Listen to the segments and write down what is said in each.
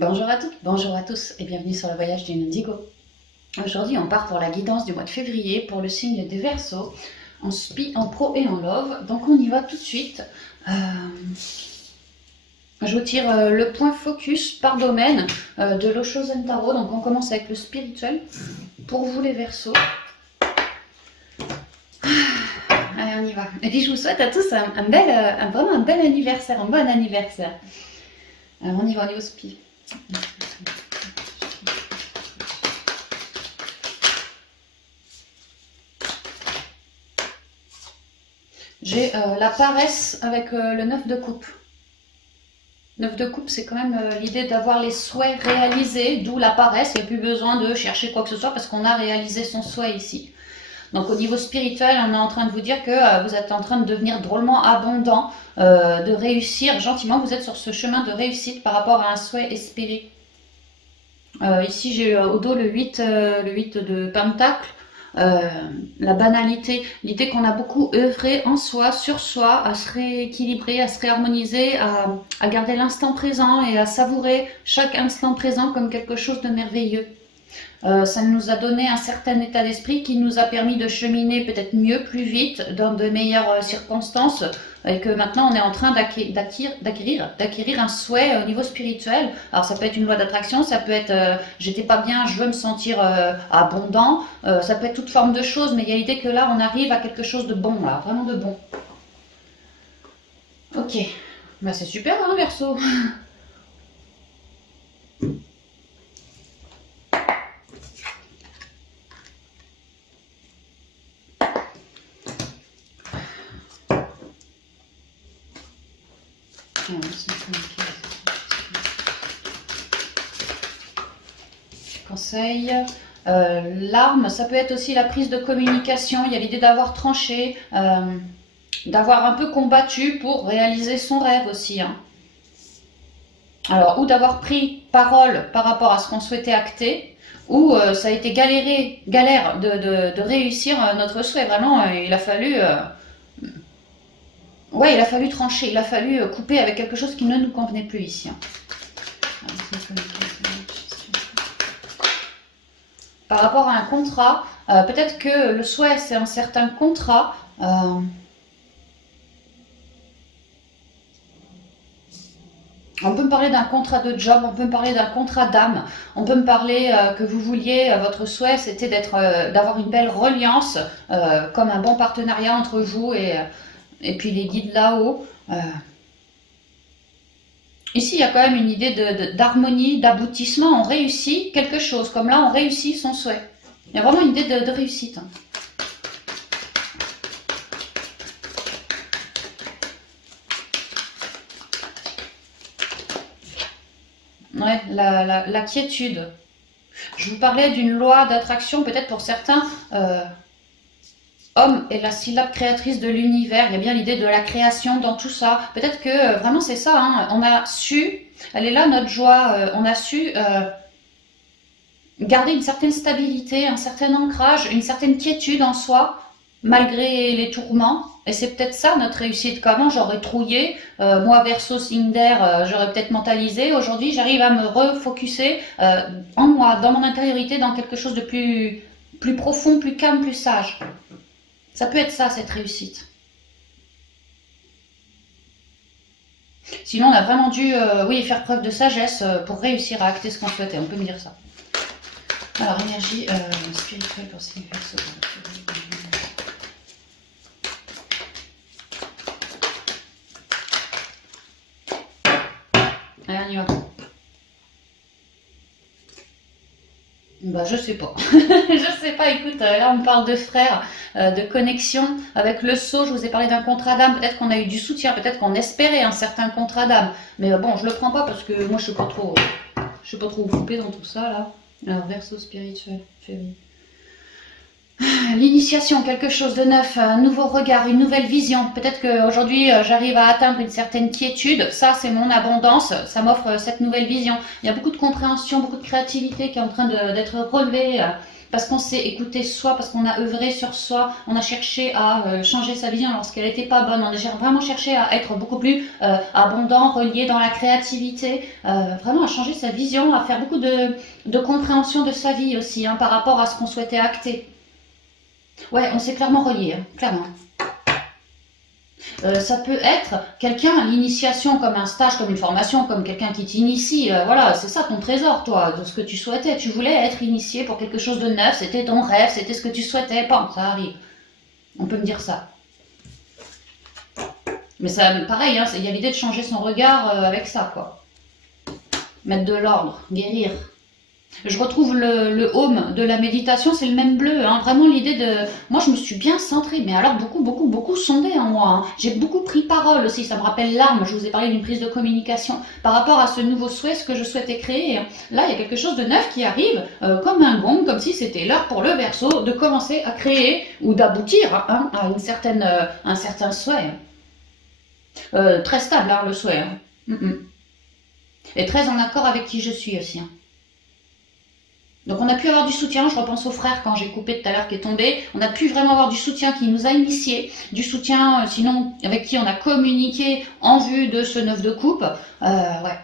Bonjour à toutes, bonjour à tous et bienvenue sur le voyage du Indigo. Aujourd'hui, on part pour la guidance du mois de février pour le signe des Verseaux, en spi, en pro et en love. Donc on y va tout de suite. Je vous tire le point focus par domaine de l'Osho Zen Tarot. Donc on commence avec le spirituel pour vous les Verseaux. Allez, on y va. Et puis je vous souhaite à tous vraiment un bel anniversaire, un bon anniversaire. Alors on y va, on est au spi. J'ai la paresse avec le 9 de coupe. 9 de coupe, c'est quand même l'idée d'avoir les souhaits réalisés, d'où la paresse. Il n'y a plus besoin de chercher quoi que ce soit parce qu'on a réalisé son souhait ici. Donc au niveau spirituel, on est en train de vous dire que vous êtes en train de devenir drôlement abondant, de réussir gentiment. Vous êtes sur ce chemin de réussite par rapport à un souhait espéré. Ici, j'ai au dos le 8 de Pentacle. La banalité, l'idée qu'on a beaucoup œuvré en soi, sur soi, à se rééquilibrer, à se réharmoniser, à garder l'instant présent et à savourer chaque instant présent comme quelque chose de merveilleux. Ça nous a donné un certain état d'esprit qui nous a permis de cheminer peut-être mieux, plus vite, dans de meilleures circonstances, et que maintenant on est en train d'acquérir un souhait au niveau spirituel. Alors ça peut être une loi d'attraction, ça peut être j'étais pas bien, je veux me sentir abondant, ça peut être toute forme de choses, mais il y a l'idée que là on arrive à quelque chose de bon, là, vraiment de bon. Ok, bah c'est super hein, Verseau. Conseil. L'arme, ça peut être aussi la prise de communication. Il y a l'idée d'avoir tranché, d'avoir un peu combattu pour réaliser son rêve aussi. Hein. Alors, ou d'avoir pris parole par rapport à ce qu'on souhaitait acter, ou ça a été galère de réussir notre souhait. Vraiment, il a fallu... ouais, il a fallu trancher, il a fallu couper avec quelque chose qui ne nous convenait plus ici. Hein. Par rapport à un contrat, peut-être que le souhait c'est un certain contrat. On peut me parler d'un contrat de job, on peut me parler d'un contrat d'âme, on peut me parler que vous vouliez, votre souhait c'était d'avoir une belle reliance, comme un bon partenariat entre vous et puis les guides là-haut. Ici, il y a quand même une idée d'harmonie, d'aboutissement. On réussit quelque chose. Comme là, on réussit son souhait. Il y a vraiment une idée de réussite. Ouais, la quiétude. Je vous parlais d'une loi d'attraction, peut-être pour certains. Homme est la syllabe créatrice de l'univers. Il y a bien l'idée de la création dans tout ça. Peut-être que vraiment c'est ça. Hein. On a su, elle est là notre joie. On a su garder une certaine stabilité, un certain ancrage, une certaine quiétude en soi, malgré les tourments. Et c'est peut-être ça notre réussite. Qu'avant j'aurais trouillé, moi Verseau signe d'air, j'aurais peut-être mentalisé. Aujourd'hui j'arrive à me refocuser en moi, dans mon intériorité, dans quelque chose de plus profond, plus calme, plus sage. Ça peut être ça, cette réussite. Sinon, on a vraiment dû oui, faire preuve de sagesse pour réussir à acter ce qu'on souhaitait. On peut me dire ça. Alors, énergie spirituelle pour ces Verseaux. Allez, on y va. Bah, je sais pas. Je sais pas, écoute, là on parle de frères, de connexion. Avec le sceau, je vous ai parlé d'un contrat d'âme. Peut-être qu'on a eu du soutien, peut-être qu'on espérait un certain contrat d'âme. Mais bon, je le prends pas parce que moi je suis pas trop occupée dans tout ça là. Alors, Verseau spirituel, féminin. L'initiation, quelque chose de neuf, un nouveau regard, une nouvelle vision. Peut-être qu'aujourd'hui, j'arrive à atteindre une certaine quiétude. Ça, c'est mon abondance. Ça m'offre cette nouvelle vision. Il y a beaucoup de compréhension, beaucoup de créativité qui est en train d'être relevée. parce qu'on s'est écouté soi, parce qu'on a œuvré sur soi, on a cherché à changer sa vision lorsqu'elle n'était pas bonne, on a vraiment cherché à être beaucoup plus abondant, relié dans la créativité, vraiment à changer sa vision, à faire beaucoup de compréhension de sa vie aussi, hein, par rapport à ce qu'on souhaitait acter. Ouais, on s'est clairement relié, hein, clairement. Ça peut être quelqu'un, l'initiation comme un stage, comme une formation, comme quelqu'un qui t'initie. Voilà, c'est ça ton trésor, toi, de ce que tu souhaitais. Tu voulais être initié pour quelque chose de neuf, c'était ton rêve, c'était ce que tu souhaitais. Bon, ça arrive. On peut me dire ça. Mais ça, pareil, hein, il y a l'idée de changer son regard avec ça, quoi. Mettre de l'ordre, guérir. Je retrouve le home de la méditation, c'est le même bleu, hein. Vraiment l'idée de... Moi, je me suis bien centrée, mais alors beaucoup sondé en moi, hein. J'ai beaucoup pris parole aussi, ça me rappelle l'âme. Je vous ai parlé d'une prise de communication par rapport à ce nouveau souhait, ce que je souhaitais créer. Là, il y a quelque chose de neuf qui arrive, comme un gong, comme si c'était l'heure pour le Verseau de commencer à créer ou d'aboutir, hein, à un certain souhait. Très stable, hein, le souhait. Hein. Et très en accord avec qui je suis aussi. Hein. Donc on a pu avoir du soutien, je repense au frère quand j'ai coupé tout à l'heure qui est tombé, on a pu vraiment avoir du soutien qui nous a initiés, du soutien sinon avec qui on a communiqué en vue de ce 9 de coupe. Ouais.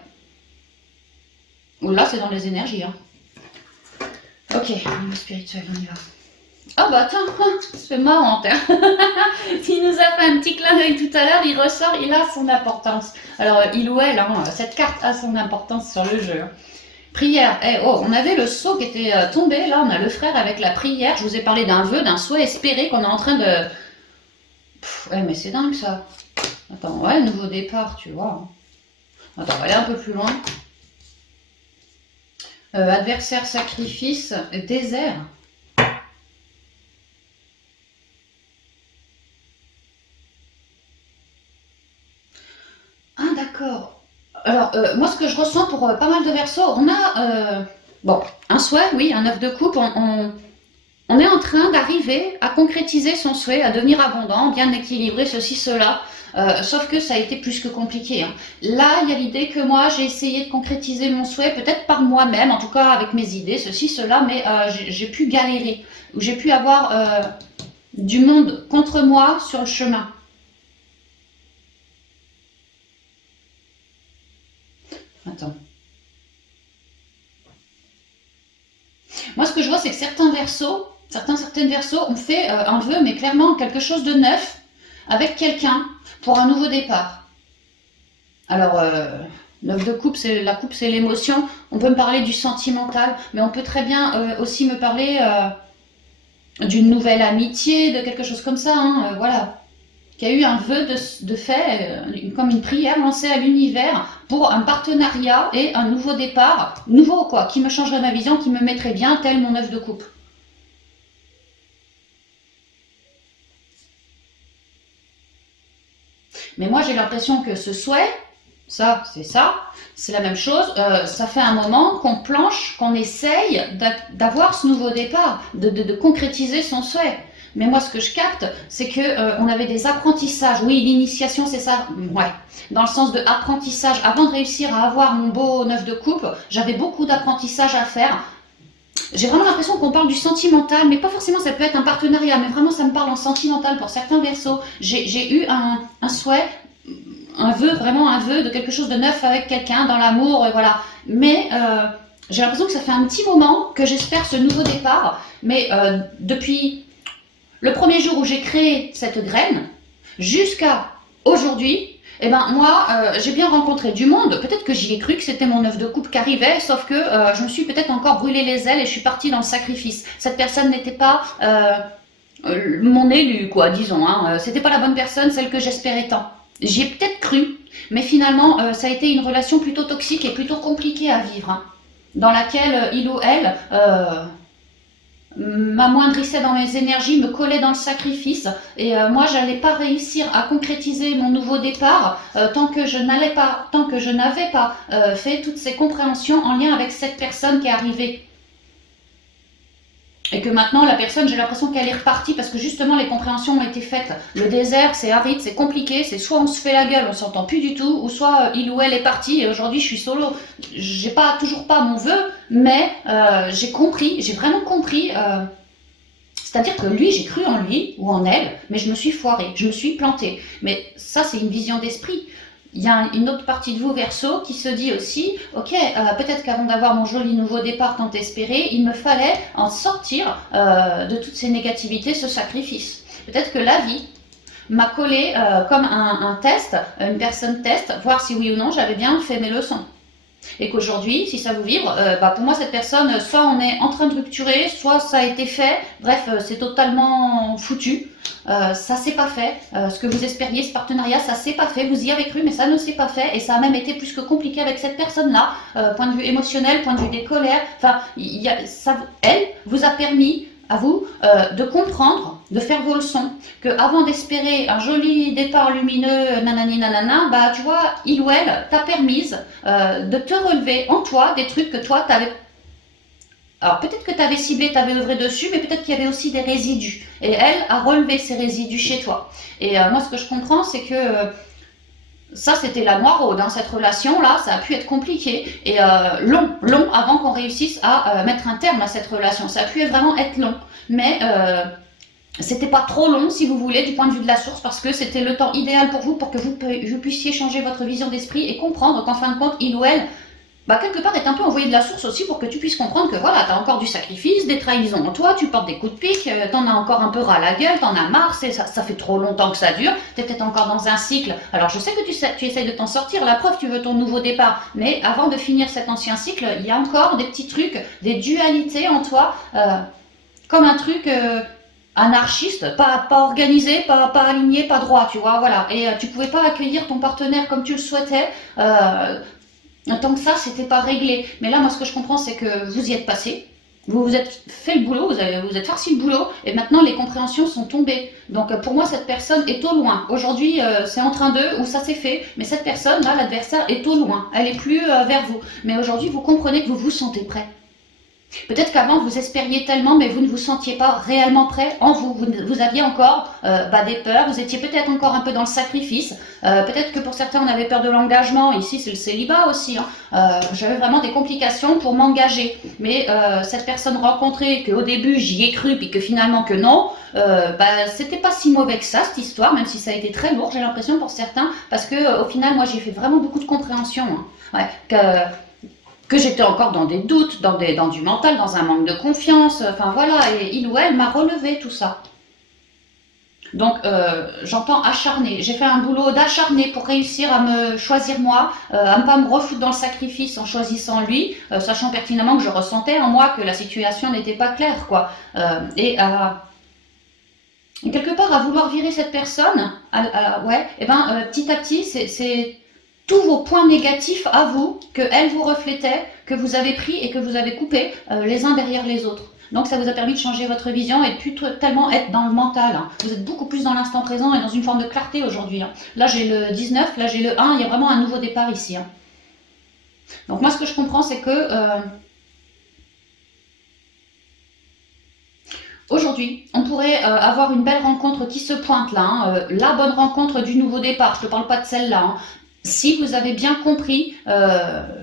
Là c'est dans les énergies. Hein. Ok, niveau spirituel, on y va. Ah bah attends, c'est marrant. Il nous a fait un petit clin d'œil tout à l'heure, il ressort, il a son importance. Alors il ou elle, hein, cette carte a son importance sur le jeu. Prière. Oh, on avait le sceau qui était tombé. Là, on a le frère avec la prière. Je vous ai parlé d'un vœu, d'un souhait espéré qu'on est en train de... ouais, mais c'est dingue, ça. Attends, ouais, nouveau départ, tu vois. Attends, on va aller un peu plus loin. Adversaire, sacrifice, désert. Ah, d'accord. Alors, moi, ce que je ressens pour pas mal de Verseaux, on a bon, un souhait, oui, un 9 de coupe. On est en train d'arriver à concrétiser son souhait, à devenir abondant, bien équilibré, ceci, cela. Sauf que ça a été plus que compliqué. Hein. Là, il y a l'idée que moi, j'ai essayé de concrétiser mon souhait, peut-être par moi-même, en tout cas avec mes idées, ceci, cela, mais j'ai pu galérer. J'ai pu avoir du monde contre moi sur le chemin. Attends. Moi, ce que je vois, c'est que certaines Verseaux ont fait un vœu, mais clairement quelque chose de neuf avec quelqu'un pour un nouveau départ. Alors, 9 de coupe, la coupe, c'est l'émotion. On peut me parler du sentimental, mais on peut très bien aussi me parler d'une nouvelle amitié, de quelque chose comme ça. Hein, voilà. Qu'il y a eu un vœu de fait, comme une prière lancée à l'univers pour un partenariat et un nouveau départ, nouveau quoi, qui me changerait ma vision, qui me mettrait bien, tel mon 9 de coupe. Mais moi j'ai l'impression que ce souhait, ça, c'est la même chose, ça fait un moment qu'on planche, qu'on essaye d'avoir ce nouveau départ, de concrétiser son souhait. Mais moi, ce que je capte, c'est que on avait des apprentissages. Oui, l'initiation, c'est ça. Ouais. Dans le sens de apprentissage. Avant de réussir à avoir mon beau 9 de coupe, j'avais beaucoup d'apprentissage à faire. J'ai vraiment l'impression qu'on parle du sentimental, mais pas forcément, ça peut être un partenariat, mais vraiment, ça me parle en sentimental pour certains Verseaux. J'ai eu un souhait, un vœu, vraiment un vœu de quelque chose de neuf avec quelqu'un, dans l'amour, voilà. Mais j'ai l'impression que ça fait un petit moment que j'espère ce nouveau départ, mais depuis le premier jour où j'ai créé cette graine, jusqu'à aujourd'hui, eh ben moi, j'ai bien rencontré du monde. Peut-être que j'y ai cru que c'était mon 9 de coupe qui arrivait, sauf que je me suis peut-être encore brûlé les ailes et je suis partie dans le sacrifice. Cette personne n'était pas mon élu, quoi, disons. Hein. C'était pas la bonne personne, celle que j'espérais tant. J'y ai peut-être cru, mais finalement, ça a été une relation plutôt toxique et plutôt compliquée à vivre, hein, dans laquelle il ou elle m'amoindrissait dans mes énergies, me collait dans le sacrifice et moi j'allais pas réussir à concrétiser mon nouveau départ tant que je n'avais pas fait toutes ces compréhensions en lien avec cette personne qui est arrivée. Et que maintenant, la personne, j'ai l'impression qu'elle est repartie parce que justement, les compréhensions ont été faites. Le désert, c'est aride, c'est compliqué, c'est soit on se fait la gueule, on s'entend plus du tout, ou soit il ou elle est parti et aujourd'hui, je suis solo. J'ai toujours pas mon vœu, mais j'ai compris, j'ai vraiment compris, c'est-à-dire que lui, j'ai cru en lui ou en elle, mais je me suis foirée, je me suis plantée. Mais ça, c'est une vision d'esprit. Il y a une autre partie de vous, Verseau, qui se dit aussi, ok, peut-être qu'avant d'avoir mon joli nouveau départ tant espéré, il me fallait en sortir de toutes ces négativités, ce sacrifice. Peut-être que la vie m'a collé comme un test, une personne test, voir si oui ou non j'avais bien fait mes leçons. Et qu'aujourd'hui, si ça vous vibre, pour moi cette personne, soit on est en train de rupturer, soit ça a été fait, bref, c'est totalement foutu. Ça s'est pas fait, ce que vous espériez, ce partenariat, ça s'est pas fait, vous y avez cru, mais ça ne s'est pas fait, et ça a même été plus que compliqué avec cette personne-là, point de vue émotionnel, point de vue des colères, enfin, elle vous a permis à vous de comprendre, de faire vos leçons, que avant d'espérer un joli départ lumineux, nanani nanana, bah tu vois, il ou elle t'a permise de te relever en toi des trucs que toi t'avais. Alors peut-être que tu avais ciblé, tu avais œuvré dessus, mais peut-être qu'il y avait aussi des résidus. Et elle a relevé ces résidus chez toi. Et moi, ce que je comprends, c'est que ça, c'était la noiraude, hein, cette relation-là, ça a pu être compliqué et long avant qu'on réussisse à mettre un terme à cette relation. Ça a pu vraiment être long, mais c'était pas trop long, si vous voulez, du point de vue de la source, parce que c'était le temps idéal pour vous, pour que vous puissiez changer votre vision d'esprit et comprendre qu'en fin de compte, il ou elle, quelque part, est un peu envoyé de la source aussi pour que tu puisses comprendre que voilà, tu as encore du sacrifice, des trahisons en toi, tu portes des coups de pique, t'en as encore un peu ras la gueule, t'en as marre, ça fait trop longtemps que ça dure, t'es peut-être encore dans un cycle. Alors je sais que tu essayes de t'en sortir, la preuve, tu veux ton nouveau départ, mais avant de finir cet ancien cycle, il y a encore des petits trucs, des dualités en toi, comme un truc anarchiste, pas organisé, pas aligné, pas droit, tu vois, voilà. Et tu pouvais pas accueillir ton partenaire comme tu le souhaitais. Tant que ça, c'était pas réglé. Mais là, moi, ce que je comprends, c'est que vous y êtes passé. Vous vous êtes fait le boulot, vous êtes farci le boulot, et maintenant les compréhensions sont tombées. Donc pour moi, cette personne est au loin. Aujourd'hui, c'est en train d'eux, ou ça s'est fait, mais cette personne, là, l'adversaire, est au loin. Elle est plus vers vous. Mais aujourd'hui, vous comprenez que vous vous sentez prêt. Peut-être qu'avant vous espériez tellement, mais vous ne vous sentiez pas réellement prêt en vous. Vous aviez encore des peurs, vous étiez peut-être encore un peu dans le sacrifice. Peut-être que pour certains on avait peur de l'engagement. Ici c'est le célibat aussi. J'avais vraiment des complications pour m'engager. Mais cette personne rencontrée, qu'au début j'y ai cru, puis que finalement que non, c'était pas si mauvais que ça cette histoire, même si ça a été très lourd, j'ai l'impression pour certains, parce que au final moi j'ai fait vraiment beaucoup de compréhension. Que j'étais encore dans des doutes, dans du mental, dans un manque de confiance, enfin voilà, et il ou elle m'a relevé tout ça. Donc j'entends acharné, j'ai fait un boulot d'acharné pour réussir à me choisir moi, à ne pas me refoutre dans le sacrifice en choisissant lui, sachant pertinemment que je ressentais en moi que la situation n'était pas claire, quoi. Et quelque part à vouloir virer cette personne, petit à petit, c'est tous vos points négatifs à vous, que elle vous reflétait, que vous avez pris et que vous avez coupé les uns derrière les autres. Donc ça vous a permis de changer votre vision et de plus tellement être dans le mental. Hein. Vous êtes beaucoup plus dans l'instant présent et dans une forme de clarté aujourd'hui. Hein. Là j'ai le 19, là j'ai le 1, il y a vraiment un nouveau départ ici. Hein. Donc moi ce que je comprends c'est que aujourd'hui, on pourrait avoir une belle rencontre qui se pointe là, hein, la bonne rencontre du nouveau départ, je ne te parle pas de celle-là, hein. Si vous avez bien compris,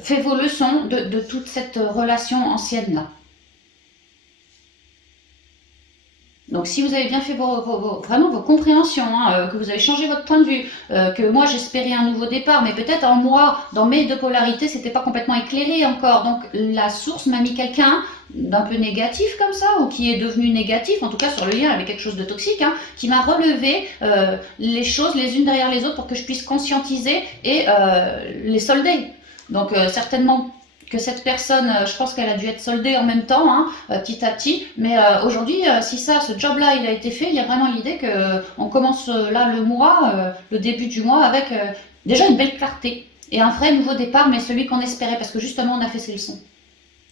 fait vos leçons de toute cette relation ancienne-là. Donc si vous avez bien fait vraiment vos compréhensions, hein, que vous avez changé votre point de vue, que moi j'espérais un nouveau départ, mais peut-être en moi, dans mes deux polarités, c'était pas complètement éclairé encore. Donc la source m'a mis quelqu'un d'un peu négatif comme ça, ou qui est devenu négatif, en tout cas sur le lien avec quelque chose de toxique, hein, qui m'a relevé les choses les unes derrière les autres pour que je puisse conscientiser et les solder. Donc certainement que cette personne, je pense qu'elle a dû être soldée en même temps, hein, petit à petit. Mais aujourd'hui, si ce job-là, il a été fait, il y a vraiment l'idée qu'on commence là le mois, le début du mois, avec déjà une belle clarté et un vrai nouveau départ, mais celui qu'on espérait, parce que justement, on a fait ses leçons.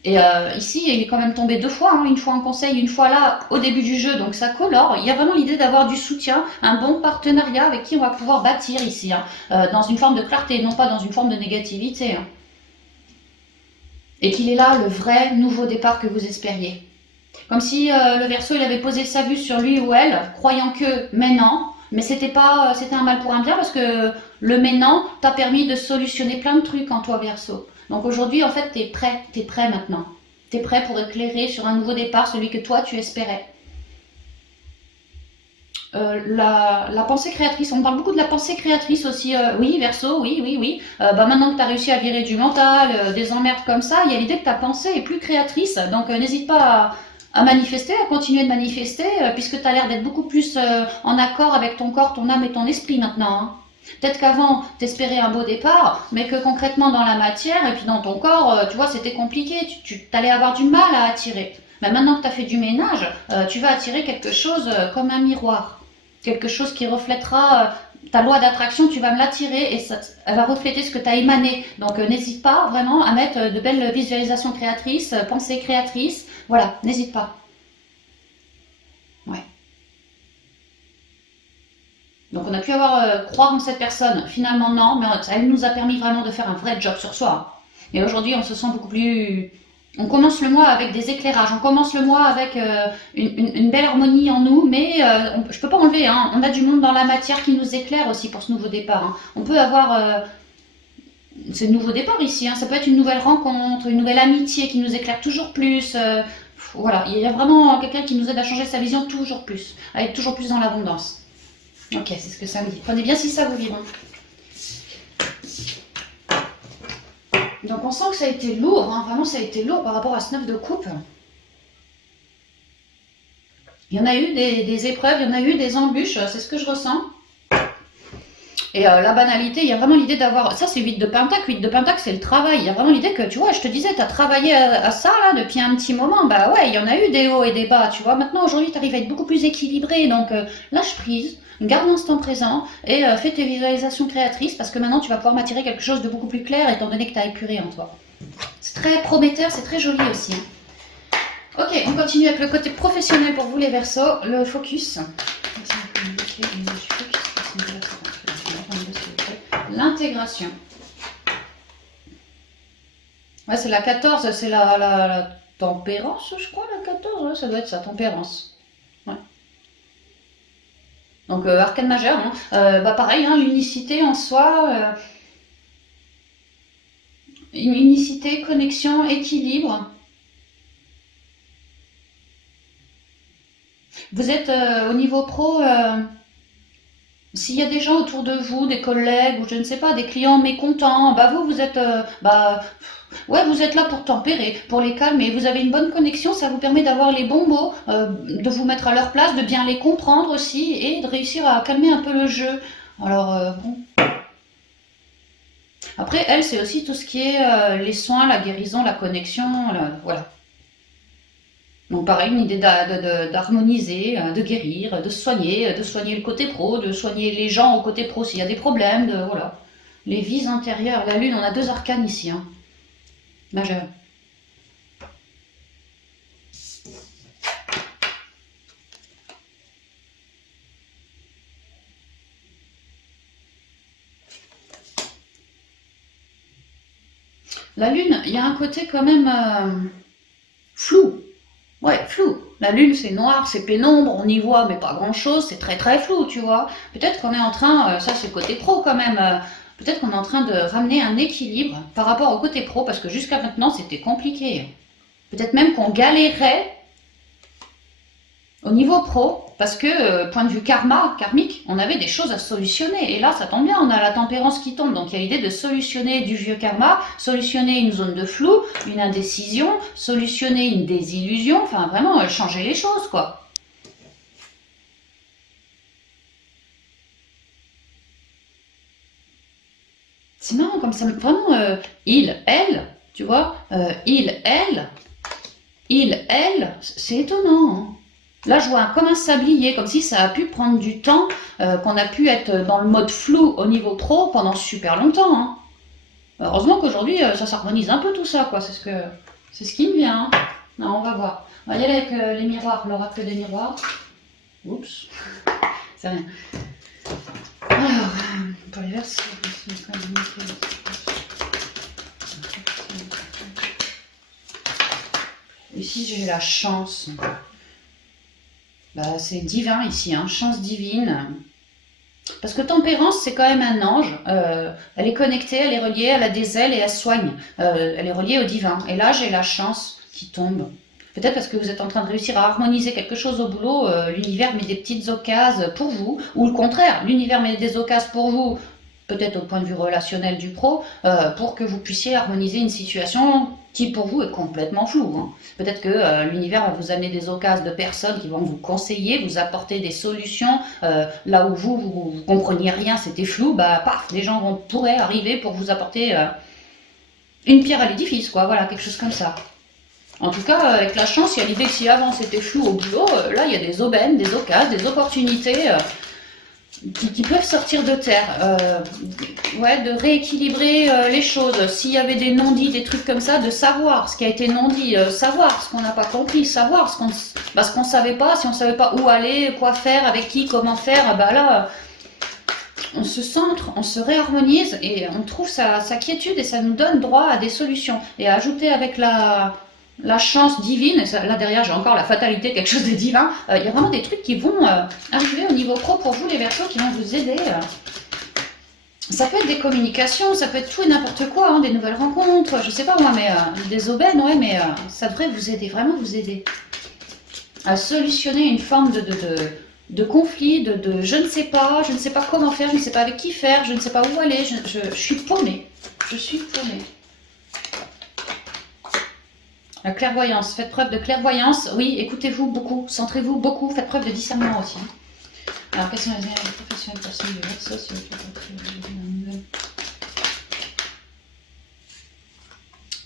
Et ici, il est quand même tombé 2 fois, hein, une fois en conseil, une fois là, au début du jeu, donc ça colore. Il y a vraiment l'idée d'avoir du soutien, un bon partenariat avec qui on va pouvoir bâtir ici, hein, dans une forme de clarté, non pas dans une forme de négativité. Hein. Et qu'il est là le vrai nouveau départ que vous espériez. Comme si le Verseau il avait posé sa vue sur lui ou elle, croyant que maintenant, mais c'était un mal pour un bien parce que le maintenant t'a permis de solutionner plein de trucs en toi Verseau. Donc aujourd'hui en fait t'es prêt maintenant. Tu es prêt pour éclairer sur un nouveau départ, celui que toi tu espérais. La pensée créatrice, on parle beaucoup de la pensée créatrice aussi, oui, Verseau, oui, oui, oui. Maintenant que tu as réussi à virer du mental, des emmerdes comme ça, il y a l'idée que ta pensée est plus créatrice, donc n'hésite pas à manifester, à continuer de manifester, puisque tu as l'air d'être beaucoup plus en accord avec ton corps, ton âme et ton esprit maintenant. Hein. Peut-être qu'avant, t'espérais un beau départ, mais que concrètement dans la matière et puis dans ton corps, tu vois, c'était compliqué, tu allais avoir du mal à attirer. Mais maintenant que tu as fait du ménage, tu vas attirer quelque chose comme un miroir. Quelque chose qui reflètera ta loi d'attraction, tu vas me l'attirer et ça, elle va refléter ce que tu as émané. Donc n'hésite pas vraiment à mettre de belles visualisations créatrices, pensées créatrices. Voilà, n'hésite pas. Ouais. Donc on a pu croire en cette personne. Finalement non, mais elle nous a permis vraiment de faire un vrai job sur soi. Et aujourd'hui on se sent beaucoup plus... On commence le mois avec des éclairages, on commence le mois avec une belle harmonie en nous, mais je peux pas enlever, hein, on a du monde dans la matière qui nous éclaire aussi pour ce nouveau départ. Hein. On peut avoir ce nouveau départ ici, hein, ça peut être une nouvelle rencontre, une nouvelle amitié qui nous éclaire toujours plus. Voilà, il y a vraiment quelqu'un qui nous aide à changer sa vision toujours plus, à être toujours plus dans l'abondance. Ok, c'est ce que ça me dit. Prenez bien si ça vous vibre. Donc on sent que ça a été lourd, hein, vraiment ça a été lourd par rapport à ce 9 de coupe. Il y en a eu des épreuves, il y en a eu des embûches, c'est ce que je ressens. Et la banalité, il y a vraiment l'idée d'avoir... Ça c'est 8 de pentacle, 8 de pentacle c'est le travail. Il y a vraiment l'idée que, tu vois, je te disais, tu as travaillé à ça là depuis un petit moment. Bah ouais, il y en a eu des hauts et des bas, tu vois. Maintenant aujourd'hui tu arrives à être beaucoup plus équilibré, donc lâche prise. Garde l'instant présent et fais tes visualisations créatrices parce que maintenant tu vas pouvoir m'attirer quelque chose de beaucoup plus clair étant donné que tu as épuré en toi. C'est très prometteur, c'est très joli aussi. Ok, on continue avec le côté professionnel pour vous les Verseaux, le focus. L'intégration. Ouais, c'est la 14, c'est la tempérance, je crois, la 14, ouais, ça doit être ça, tempérance. Ouais. Donc arcane majeur, hein. Pareil, hein, l'unicité en soi, une unicité, connexion, équilibre. Vous êtes au niveau pro, s'il y a des gens autour de vous, des collègues ou je ne sais pas, des clients mécontents, bah vous êtes, ouais, vous êtes là pour tempérer, pour les calmer. Vous avez une bonne connexion, ça vous permet d'avoir les bons mots, de vous mettre à leur place, de bien les comprendre aussi et de réussir à calmer un peu le jeu. Alors bon. Après, elle, c'est aussi tout ce qui est les soins, la guérison, la connexion, voilà. Donc pareil, une idée d'harmoniser, de guérir, de soigner le côté pro, de soigner les gens au côté pro s'il y a des problèmes, voilà. Les vies intérieures, la lune, on a deux arcanes ici, hein, majeurs. La lune, il y a un côté quand même flou. Ouais, flou. La lune, c'est noir, c'est pénombre, on y voit, mais pas grand-chose, c'est très très flou, tu vois. Peut-être qu'on est en train, ça c'est le côté pro quand même, peut-être qu'on est en train de ramener un équilibre par rapport au côté pro, parce que jusqu'à maintenant, c'était compliqué. Peut-être même qu'on galérait au niveau pro, parce que, point de vue karmique, on avait des choses à solutionner. Et là, ça tombe bien, on a la tempérance qui tombe. Donc il y a l'idée de solutionner du vieux karma, solutionner une zone de flou, une indécision, solutionner une désillusion, enfin vraiment changer les choses, quoi. C'est marrant comme ça, vraiment, il, elle, tu vois, il, elle, c'est étonnant, hein. Là, je vois comme un sablier, comme si ça a pu prendre du temps, qu'on a pu être dans le mode flou au niveau pro pendant super longtemps. Hein. Heureusement qu'aujourd'hui, ça s'harmonise un peu tout ça, quoi. C'est ce qui me vient. Hein. Non, on va voir. On va y aller avec les miroirs, l'oracle des miroirs. Oups, c'est rien. Alors, pour les verser, ici j'ai la chance. Bah, c'est divin ici, hein, chance divine. Parce que tempérance, c'est quand même un ange. Elle est connectée, elle est reliée, elle a des ailes et elle soigne. Elle est reliée au divin. Et là, j'ai la chance qui tombe. Peut-être parce que vous êtes en train de réussir à harmoniser quelque chose au boulot, l'univers met des petites occasions pour vous, ou le contraire, l'univers met des occasions pour vous, peut-être au point de vue relationnel du pro, pour que vous puissiez harmoniser une situation qui pour vous est complètement floue. Hein. Peut-être que l'univers va vous amener des occasions de personnes qui vont vous conseiller, vous apporter des solutions, là où vous compreniez rien, c'était flou, bah paf, des gens pourraient arriver pour vous apporter une pierre à l'édifice, quoi, voilà, quelque chose comme ça. En tout cas, avec la chance, il y a l'idée que si avant c'était flou au boulot, là il y a des aubaines, des occasions, des opportunités qui peuvent sortir de terre. Ouais, de rééquilibrer les choses. S'il y avait des non-dits, des trucs comme ça, de savoir ce qui a été non-dit, savoir ce qu'on n'a pas compris, savoir ce qu'on savait pas, si on savait pas où aller, quoi faire, avec qui, comment faire, bah là, on se centre, on se réharmonise et on trouve sa quiétude et ça nous donne droit à des solutions. Et à ajouter avec la chance divine, et ça, là derrière j'ai encore la fatalité, quelque chose de divin, il y a vraiment des trucs qui vont arriver au niveau pro pour vous les Verseaux, qui vont vous aider. Ça peut être des communications, ça peut être tout et n'importe quoi, hein, des nouvelles rencontres, je sais pas moi, mais des aubaines, ouais, mais ça devrait vous aider, vraiment vous aider à solutionner une forme de conflit, de je ne sais pas comment faire, je ne sais pas avec qui faire, je ne sais pas où aller, je suis paumée, je suis paumée. La clairvoyance, faites preuve de clairvoyance. Oui, écoutez-vous beaucoup, centrez-vous beaucoup, faites preuve de discernement aussi. Alors, quelles sont les professionnelles personnes du Verseau si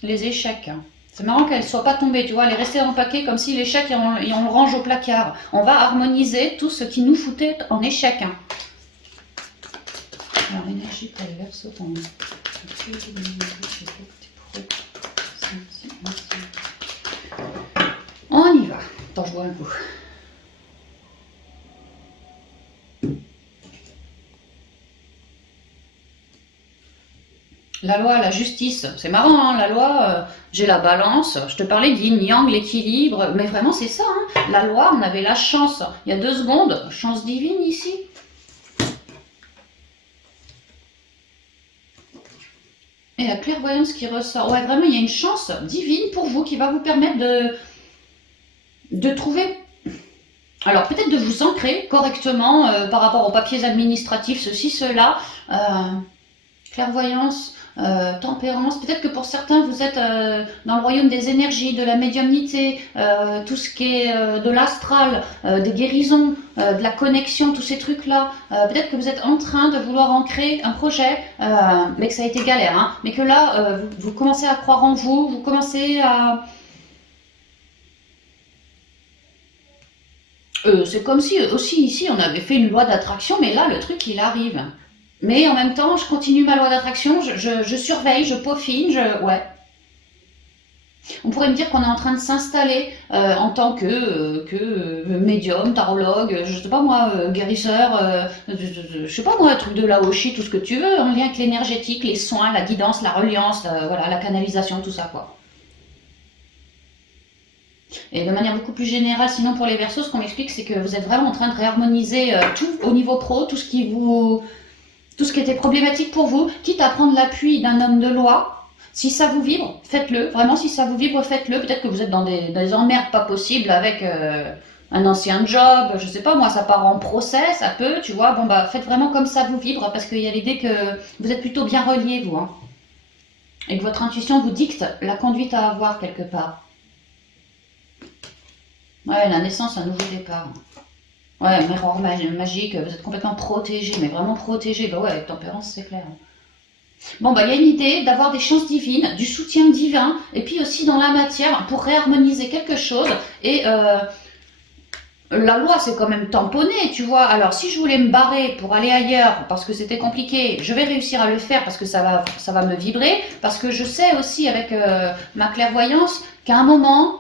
les échecs. C'est marrant qu'elles ne soient pas tombées, tu vois, elle est restée dans le paquet comme si l'échec, et on le range au placard. On va harmoniser tout ce qui nous foutait en échec. Alors, énergie pour les Verseaux. On y va. Attends, je bois un coup. La loi, la justice, c'est marrant, hein, la loi, j'ai la balance, je te parlais d'yin-yang, l'équilibre, mais vraiment c'est ça, hein, la loi, on avait la chance, il y a 2 secondes, chance divine ici. Et la clairvoyance qui ressort, ouais vraiment il y a une chance divine pour vous qui va vous permettre de trouver, alors peut-être de vous ancrer correctement par rapport aux papiers administratifs, ceci, cela, clairvoyance, tempérance, peut-être que pour certains vous êtes dans le royaume des énergies, de la médiumnité, tout ce qui est de l'astral, des guérisons, de la connexion, tous ces trucs-là. Peut-être que vous êtes en train de vouloir ancrer un projet, mais que ça a été galère, hein, mais que là, vous commencez à croire en vous, vous commencez à... c'est comme si aussi ici on avait fait une loi d'attraction, mais là le truc il arrive. Mais en même temps, je continue ma loi d'attraction, je surveille, je peaufine, ouais. On pourrait me dire qu'on est en train de s'installer en tant que médium, tarologue, je sais pas moi, guérisseur, je sais pas moi, un truc de Laoshi, tout ce que tu veux, en lien avec l'énergétique, les soins, la guidance, la reliance, voilà, la canalisation, tout ça quoi. Et de manière beaucoup plus générale, sinon pour les Verseaux, ce qu'on m'explique, c'est que vous êtes vraiment en train de réharmoniser tout au niveau pro, tout ce qui était problématique pour vous, quitte à prendre l'appui d'un homme de loi. Si ça vous vibre, faites-le. Vraiment, si ça vous vibre, faites-le. Peut-être que vous êtes dans des emmerdes pas possibles avec un ancien job, je sais pas moi, ça part en procès, ça peut, tu vois. Bon bah, faites vraiment comme ça vous vibre, parce qu'il y a l'idée que vous êtes plutôt bien relié, vous. Hein, et que votre intuition vous dicte la conduite à avoir quelque part. Ouais, la naissance, un nouveau départ. Ouais, miroir magique, vous êtes complètement protégé, mais vraiment protégé. Bah ouais, avec tempérance, c'est clair. Bon, bah il y a une idée d'avoir des chances divines, du soutien divin, et puis aussi dans la matière pour réharmoniser quelque chose. Et la loi, c'est quand même tamponné, tu vois. Alors, si je voulais me barrer pour aller ailleurs, parce que c'était compliqué, je vais réussir à le faire parce que ça va me vibrer, parce que je sais aussi avec ma clairvoyance qu'à un moment...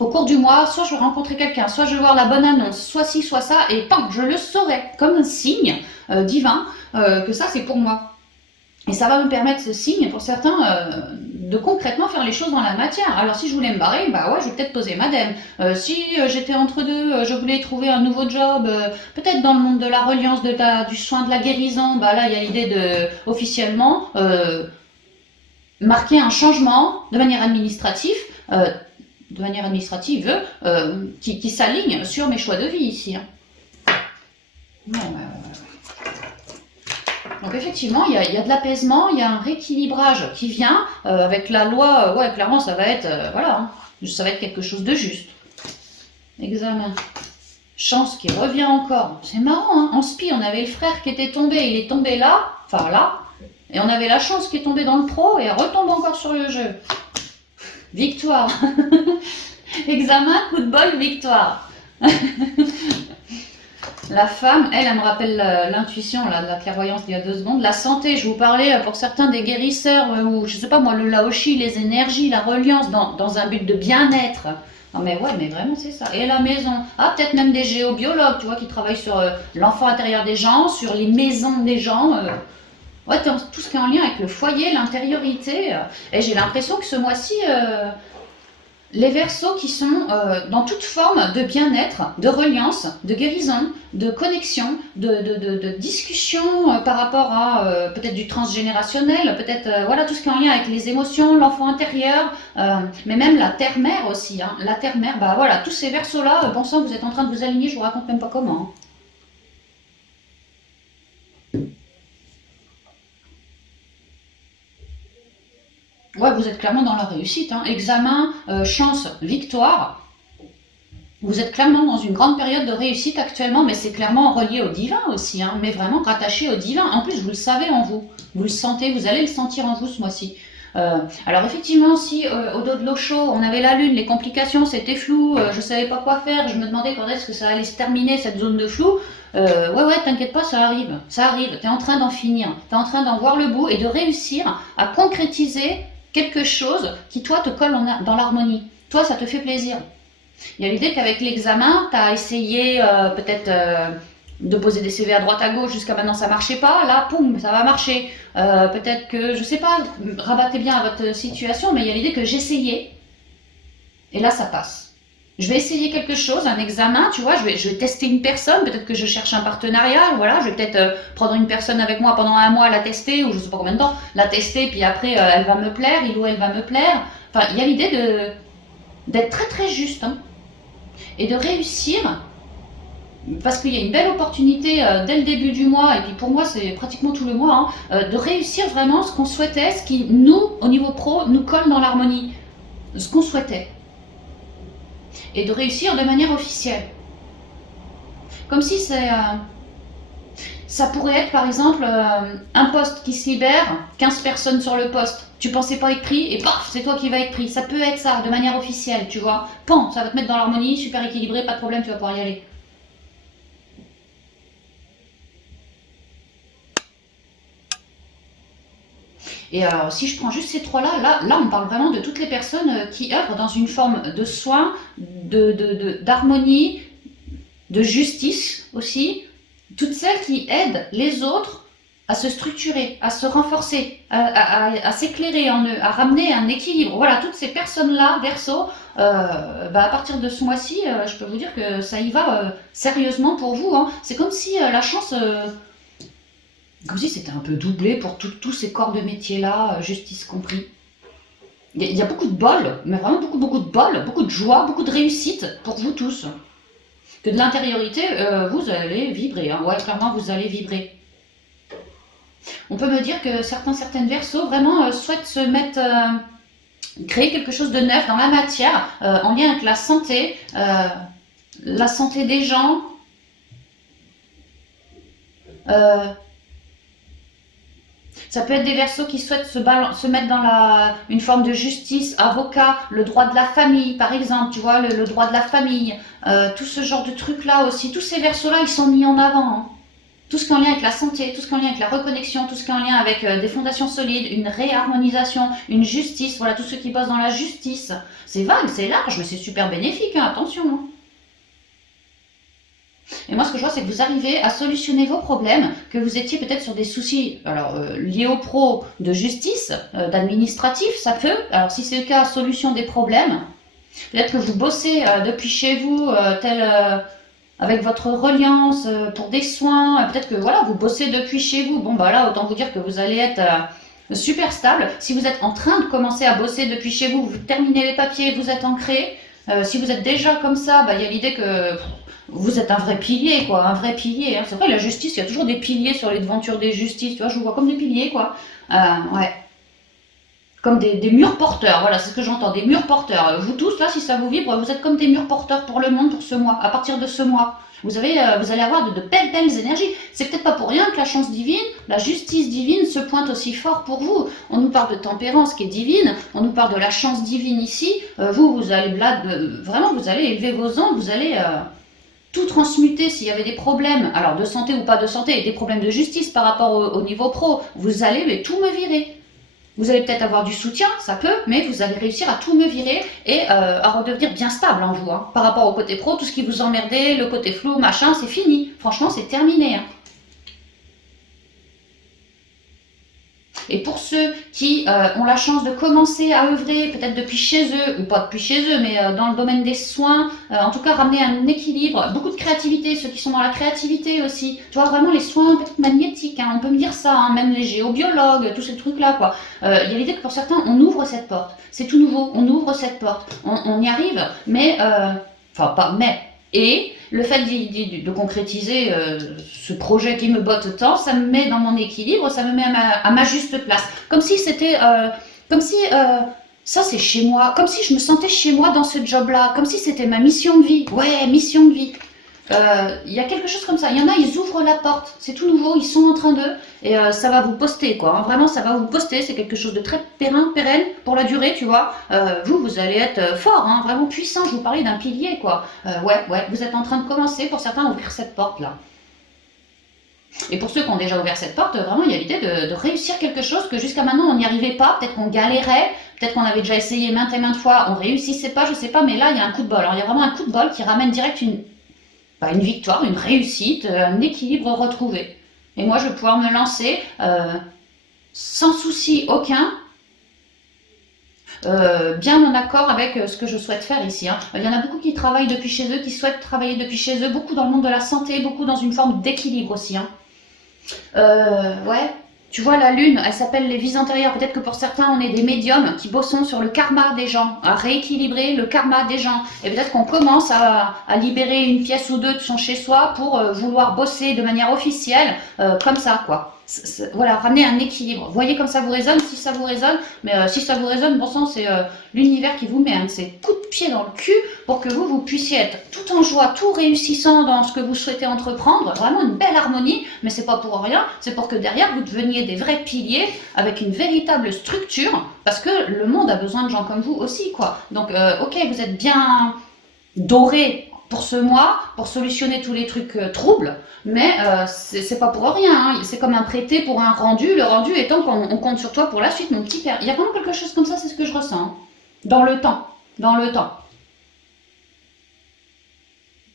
Au cours du mois, soit je vais rencontrer quelqu'un, soit je vais voir la bonne annonce, soit ci, soit ça, et tant je le saurai comme un signe divin que ça c'est pour moi. Et ça va me permettre ce signe pour certains de concrètement faire les choses dans la matière. Alors si je voulais me barrer, bah ouais, je vais peut-être poser madame. Si j'étais entre deux, je voulais trouver un nouveau job, peut-être dans le monde de la reliance, du soin, de la guérison, bah là il y a l'idée de officiellement marquer un changement de manière administrative. de manière administrative, qui s'aligne sur mes choix de vie ici. Hein. Non, donc effectivement, il y a de l'apaisement, il y a un rééquilibrage qui vient avec la loi. Ouais, clairement, ça va être voilà, hein, ça va être quelque chose de juste. Examen. Chance qui revient encore. C'est marrant, hein. En spi, on avait le frère qui était tombé, il est tombé là, enfin là, et on avait la chance qui est tombée dans le pro et elle retombe encore sur le jeu. Victoire. Examen, coup de bol, victoire. La femme, elle me rappelle l'intuition, la clairvoyance d'il y a 2 secondes. La santé, je vous parlais pour certains des guérisseurs, ou je sais pas moi, le laoshi, les énergies, la reliance, dans un but de bien-être. Non mais ouais, mais vraiment c'est ça. Et la maison, ah peut-être même des géobiologues, tu vois, qui travaillent sur l'enfant intérieur des gens, sur les maisons des gens. Ouais, tout ce qui est en lien avec le foyer, l'intériorité. Et j'ai l'impression que ce mois-ci, les Verseaux qui sont dans toute forme de bien-être, de reliance, de guérison, de connexion, de discussion par rapport à peut-être du transgénérationnel, peut-être voilà tout ce qui est en lien avec les émotions, l'enfant intérieur, mais même la terre-mère aussi. Hein. La terre-mère, bah voilà, tous ces Verseaux-là, bon sang, vous êtes en train de vous aligner, je vous raconte même pas comment. Hein. Ouais, vous êtes clairement dans la réussite. Hein. Examen, chance, victoire. Vous êtes clairement dans une grande période de réussite actuellement, mais c'est clairement relié au divin aussi, hein, mais vraiment rattaché au divin. En plus, vous le savez en vous. Vous le sentez, vous allez le sentir en vous ce mois-ci. Alors effectivement, si au dos de l'eau chaude, on avait la lune, les complications, c'était flou, je savais pas quoi faire, je me demandais quand est-ce que ça allait se terminer cette zone de flou. Ouais, t'inquiète pas, ça arrive, t'es en train d'en finir, t'es en train d'en voir le bout et de réussir à concrétiser quelque chose qui toi te colle dans l'harmonie. Toi, ça te fait plaisir. Il y a l'idée qu'avec l'examen, tu as essayé peut-être de poser des CV à droite à gauche, jusqu'à maintenant ça marchait pas, là, poum, ça va marcher. Peut-être que, je sais pas, rabattez bien à votre situation, mais il y a l'idée que j'essayais, et là ça passe. Je vais essayer quelque chose, un examen, tu vois, je vais tester une personne, peut-être que je cherche un partenariat, voilà, je vais peut-être prendre une personne avec moi pendant 1 mois, la tester, ou je sais pas combien de temps, la tester, puis après elle va me plaire, il ou elle va me plaire. Enfin, il y a l'idée d'être très très juste, hein, et de réussir, parce qu'il y a une belle opportunité dès le début du mois, et puis pour moi c'est pratiquement tout le mois, hein, de réussir vraiment ce qu'on souhaitait, ce qui nous, au niveau pro, nous colle dans l'harmonie, ce qu'on souhaitait. Et de réussir de manière officielle. Comme si ça pourrait être par exemple un poste qui se libère, 15 personnes sur le poste. Tu pensais pas être pris et paf, c'est toi qui vas être pris. Ça peut être ça de manière officielle, tu vois. Pan, ça va te mettre dans l'harmonie, super équilibré, pas de problème, tu vas pouvoir y aller. Et alors, si je prends juste ces 3-là, là, on parle vraiment de toutes les personnes qui œuvrent dans une forme de soin, d'harmonie, de justice aussi. Toutes celles qui aident les autres à se structurer, à se renforcer, à s'éclairer en eux, à ramener un équilibre. Voilà, toutes ces personnes-là, Verseau, à partir de ce mois-ci, je peux vous dire que ça y va sérieusement pour vous. Hein. C'est comme si la chance... comme si c'était un peu doublé pour tous ces corps de métier-là, justice compris. Il y a beaucoup de bol, mais vraiment beaucoup, beaucoup de bol, beaucoup de joie, beaucoup de réussite pour vous tous. Que de l'intériorité, vous allez vibrer. Hein. Ouais, clairement, vous allez vibrer. On peut me dire que certaines Verseaux vraiment souhaitent se mettre... créer quelque chose de neuf dans la matière, en lien avec la santé des gens. Ça peut être des Verseaux qui souhaitent se mettre dans une forme de justice, avocat, le droit de la famille, par exemple, tu vois, le droit de la famille, tout ce genre de trucs-là aussi. Tous ces Verseaux-là, ils sont mis en avant. Hein. Tout ce qui est en lien avec la santé, tout ce qui est en lien avec la reconnexion, tout ce qui est en lien avec des fondations solides, une réharmonisation, une justice, voilà, tous ceux qui bossent dans la justice. C'est vague, c'est large, mais c'est super bénéfique, hein, attention. Hein. Et moi, ce que je vois, c'est que vous arrivez à solutionner vos problèmes, que vous étiez peut-être sur des soucis liés au pro de justice, d'administratif, ça peut. Alors, si c'est le cas, solution des problèmes. Peut-être que vous bossez depuis chez vous, avec votre reliance pour des soins. Peut-être que voilà, vous bossez depuis chez vous. Bon, bah là, autant vous dire que vous allez être super stable. Si vous êtes en train de commencer à bosser depuis chez vous, vous terminez les papiers, vous êtes ancré. Si vous êtes déjà comme ça, bah, il y a l'idée que vous êtes un vrai pilier, quoi, un vrai pilier, hein. C'est vrai, la justice, il y a toujours des piliers sur les devantures des justices, tu vois, je vous vois comme des piliers, quoi. Ouais, comme des murs porteurs, voilà, c'est ce que j'entends, des murs porteurs. Vous tous, là, si ça vous vibre, vous êtes comme des murs porteurs pour le monde, pour ce mois. À partir de ce mois, vous allez avoir de belles énergies. C'est peut-être pas pour rien que la chance divine, la justice divine se pointe aussi fort pour vous. On nous parle de tempérance qui est divine, on nous parle de la chance divine ici. Vous allez vraiment, vous allez élever vos anges, vous allez tout transmuter s'il y avait des problèmes, alors de santé ou pas de santé, et des problèmes de justice par rapport au niveau pro. Vous allez tout me virer. Vous allez peut-être avoir du soutien, ça peut, mais vous allez réussir à tout me virer et à redevenir bien stable en vous. Hein. Par rapport au côté pro, tout ce qui vous emmerdait, le côté flou, machin, c'est fini. Franchement, c'est terminé. Hein. Et pour ceux qui ont la chance de commencer à œuvrer, peut-être depuis chez eux, ou pas depuis chez eux, mais dans le domaine des soins, en tout cas ramener un équilibre, beaucoup de créativité, ceux qui sont dans la créativité aussi, tu vois, vraiment les soins peut-être magnétiques, hein, on peut me dire ça, hein, même les géobiologues, tous ces trucs-là, quoi. Il y a l'idée que pour certains, on ouvre cette porte, c'est tout nouveau, on ouvre cette porte, on y arrive, mais, enfin pas mais, et le fait de concrétiser ce projet qui me botte tant, ça me met dans mon équilibre, ça me met à ma juste place. Comme si c'était, comme si ça c'est chez moi, comme si je me sentais chez moi dans ce job-là, comme si c'était ma mission de vie. Ouais, mission de vie. Y a quelque chose comme ça. Il y en a, ils ouvrent la porte, c'est tout nouveau, ils sont en train d'eux, et ça va vous poster, quoi. Hein. Vraiment, ça va vous poster, c'est quelque chose de très pérenne pour la durée, tu vois. Vous allez être fort, hein, vraiment puissant. Je vous parlais d'un pilier, quoi. Ouais, vous êtes en train de commencer, pour certains, à ouvrir cette porte-là. Et pour ceux qui ont déjà ouvert cette porte, vraiment, il y a l'idée de réussir quelque chose que jusqu'à maintenant, on n'y arrivait pas. Peut-être qu'on galérait, peut-être qu'on avait déjà essayé maintes et maintes fois, on réussissait pas, je sais pas, mais là, il y a un coup de bol. Alors, il y a vraiment un coup de bol qui ramène direct une victoire, une réussite, un équilibre retrouvé. Et moi, je vais pouvoir me lancer sans souci aucun, bien en accord avec ce que je souhaite faire ici. Hein. Il y en a beaucoup qui travaillent depuis chez eux, qui souhaitent travailler depuis chez eux, beaucoup dans le monde de la santé, beaucoup dans une forme d'équilibre aussi. Hein. Ouais, tu vois, la lune, elle s'appelle les vies antérieures. Peut-être que pour certains, on est des médiums qui bossons sur le karma des gens, à rééquilibrer le karma des gens. Et peut-être qu'on commence à libérer une pièce ou deux de son chez-soi pour vouloir bosser de manière officielle, comme ça, quoi. Voilà, ramener un équilibre. Voyez comme ça vous résonne, si ça vous résonne. Mais si ça vous résonne, bon sang, c'est l'univers qui vous met un de ces coups de pied dans le cul pour que vous puissiez être tout en joie, tout réussissant dans ce que vous souhaitez entreprendre. Vraiment une belle harmonie, mais c'est pas pour rien, c'est pour que derrière vous deveniez des vrais piliers avec une véritable structure, parce que le monde a besoin de gens comme vous aussi, quoi. Donc, ok, vous êtes bien doré pour ce mois, pour solutionner tous les trucs troubles, mais c'est pas pour rien, hein. C'est comme un prêté pour un rendu, le rendu étant qu'on compte sur toi pour la suite, mon petit père. Il y a vraiment quelque chose comme ça, c'est ce que je ressens, hein. Dans le temps, dans le temps.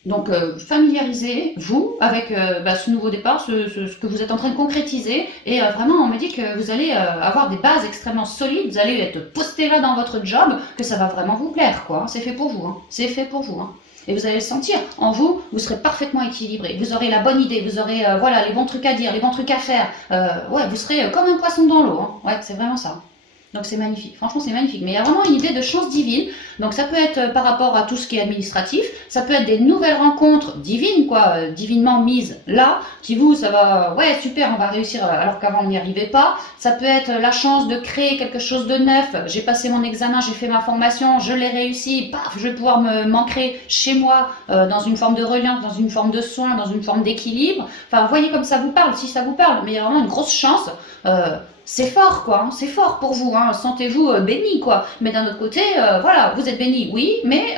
Donc, familiarisez-vous avec ce nouveau départ, ce que vous êtes en train de concrétiser. Et vraiment, on me dit que vous allez avoir des bases extrêmement solides. Vous allez être posté là dans votre job, que ça va vraiment vous plaire, quoi. C'est fait pour vous. Hein. C'est fait pour vous. Hein. Et vous allez le sentir. En vous, vous serez parfaitement équilibré. Vous aurez la bonne idée. Vous aurez voilà, les bons trucs à dire, les bons trucs à faire. Ouais, vous serez comme un poisson dans l'eau. Hein. Ouais, c'est vraiment ça. Donc c'est magnifique, franchement c'est magnifique. Mais il y a vraiment une idée de chance divine. Donc ça peut être par rapport à tout ce qui est administratif, ça peut être des nouvelles rencontres divines, quoi, divinement mises là, qui vous, ça va, ouais super, on va réussir alors qu'avant on n'y arrivait pas. Ça peut être la chance de créer quelque chose de neuf. J'ai passé mon examen, j'ai fait ma formation, je l'ai réussi, paf, je vais pouvoir m'ancrer chez moi dans une forme de reliance, dans une forme de soin, dans une forme d'équilibre. Enfin, voyez comme ça vous parle, si ça vous parle, mais il y a vraiment une grosse chance. C'est fort, quoi, hein, c'est fort pour vous, hein, sentez-vous béni, quoi. Mais d'un autre côté, voilà, vous êtes béni, oui, mais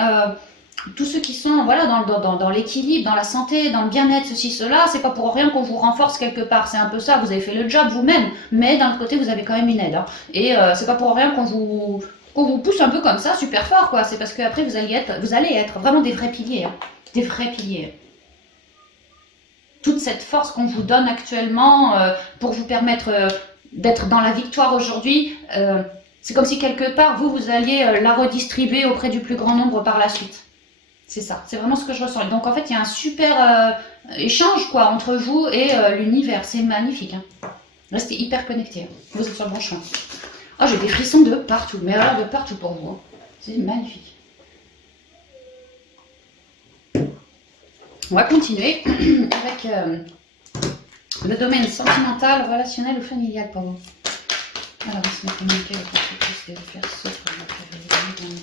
tous ceux qui sont voilà, dans l'équilibre, dans la santé, dans le bien-être, ceci, cela, c'est pas pour rien qu'on vous renforce quelque part, c'est un peu ça, vous avez fait le job vous-même, mais d'un autre côté, vous avez quand même une aide. Hein, et c'est pas pour rien qu'on vous pousse un peu comme ça, super fort, quoi, c'est parce qu'après, vous allez être vraiment des vrais piliers, hein, des vrais piliers. Toute cette force qu'on vous donne actuellement pour vous permettre d'être dans la victoire aujourd'hui, c'est comme si quelque part vous alliez la redistribuer auprès du plus grand nombre par la suite. C'est ça, c'est vraiment ce que je ressens. Donc en fait, il y a un super échange quoi entre vous et l'univers. C'est magnifique. Hein. Restez hyper connectés. Hein. Vous êtes sur le bon chemin. Oh, j'ai des frissons de partout, mais alors de partout pour vous. Hein. C'est magnifique. On va continuer avec le domaine sentimental, relationnel ou familial pour vous. Alors, on se met communiquer avec l'entreprise des Verseaux pour la période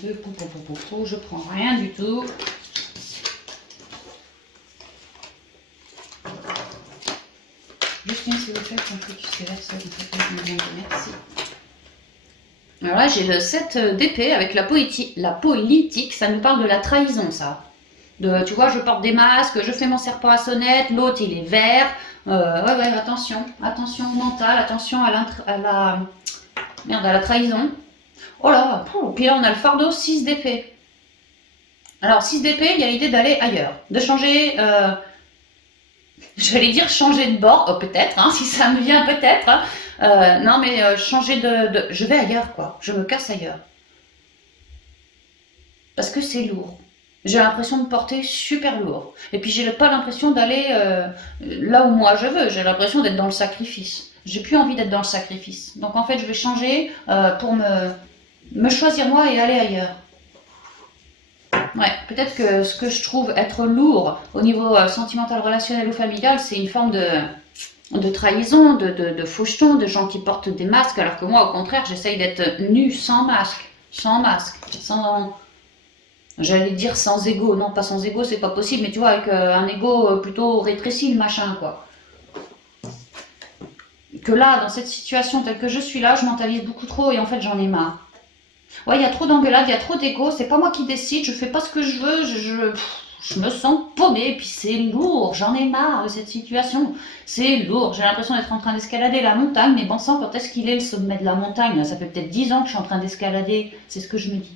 22. Je prends rien du tout. Justine, s'il vous plaît, pour le focus des Verseaux, merci. Alors là, j'ai le 7 d'épée avec la politique. Ça nous parle de la trahison, ça. Tu vois, je porte des masques, je fais mon serpent à sonnette, l'autre il est vert. Ouais, attention mentale, attention à la trahison. Oh là, puis là on a le fardeau 6 d'épée. Alors 6 d'épée, il y a l'idée d'aller ailleurs, de changer, j'allais dire changer de bord, oh, peut-être, hein, si ça me vient peut-être. Hein. Non mais changer je vais ailleurs quoi, je me casse ailleurs. Parce que c'est lourd. J'ai l'impression de porter super lourd. Et puis j'ai pas l'impression d'aller là où moi je veux. J'ai l'impression d'être dans le sacrifice. J'ai plus envie d'être dans le sacrifice. Donc en fait je vais changer pour me choisir moi et aller ailleurs. Ouais, peut-être que ce que je trouve être lourd au niveau sentimental, relationnel ou familial, c'est une forme de trahison, de faucheton, de gens qui portent des masques, alors que moi au contraire j'essaye d'être nue sans masque, sans... J'allais dire sans ego, non pas sans ego, c'est pas possible, mais tu vois, avec un ego plutôt rétréci, le machin, quoi. Que là, dans cette situation telle que je suis là, je mentalise beaucoup trop et en fait j'en ai marre. Ouais, il y a trop d'engueulades, il y a trop d'ego, c'est pas moi qui décide, je fais pas ce que je veux, je me sens paumée, puis c'est lourd, j'en ai marre de cette situation. C'est lourd, j'ai l'impression d'être en train d'escalader la montagne, mais bon sang, quand est-ce qu'il est le sommet de la montagne? Ça fait peut-être 10 ans que je suis en train d'escalader, c'est ce que je me dis.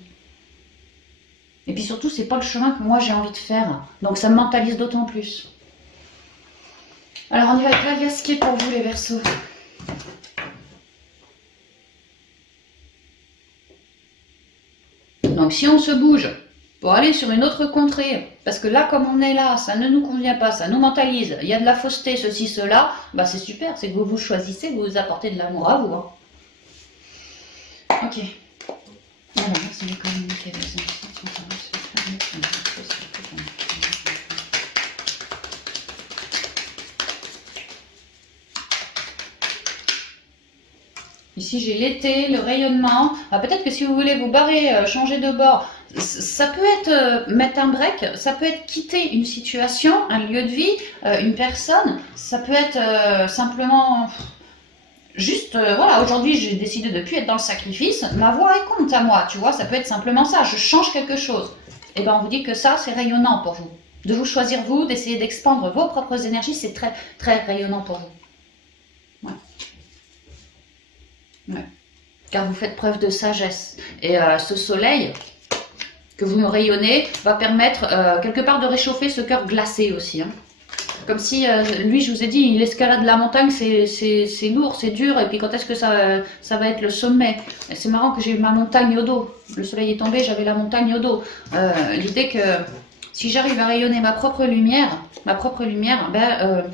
Et puis surtout, c'est pas le chemin que moi j'ai envie de faire. Donc ça me mentalise d'autant plus. Alors on y va avec la Viasquet pour vous les Verseaux. Donc si on se bouge pour aller sur une autre contrée, parce que là comme on est là, ça ne nous convient pas, ça nous mentalise, il y a de la fausseté, ceci, cela, bah c'est super, c'est que vous vous choisissez, vous vous apportez de l'amour à vous. Hein. Ok. Alors, c'est les communiqués des anciens. Ici j'ai l'été, le rayonnement. Peut-être que si vous voulez vous barrer, changer de bord, ça peut être mettre un break, ça peut être quitter une situation, un lieu de vie, une personne, ça peut être simplement juste, voilà, aujourd'hui j'ai décidé de ne plus être dans le sacrifice, ma voix est compte à moi, tu vois, ça peut être simplement ça, je change quelque chose. Et bien on vous dit que ça c'est rayonnant pour vous. De vous choisir vous, d'essayer d'expandre vos propres énergies, c'est très très rayonnant pour vous. Ouais. Ouais. Car vous faites preuve de sagesse. Et ce soleil que vous me rayonnez va permettre quelque part de réchauffer ce cœur glacé aussi. Hein. Comme si, lui, je vous ai dit, l'escalade de la montagne, c'est lourd, c'est dur, et puis quand est-ce que ça va être le sommet? C'est marrant que j'ai eu ma montagne au dos. Le soleil est tombé, j'avais la montagne au dos. L'idée que si j'arrive à rayonner ma propre lumière, ben,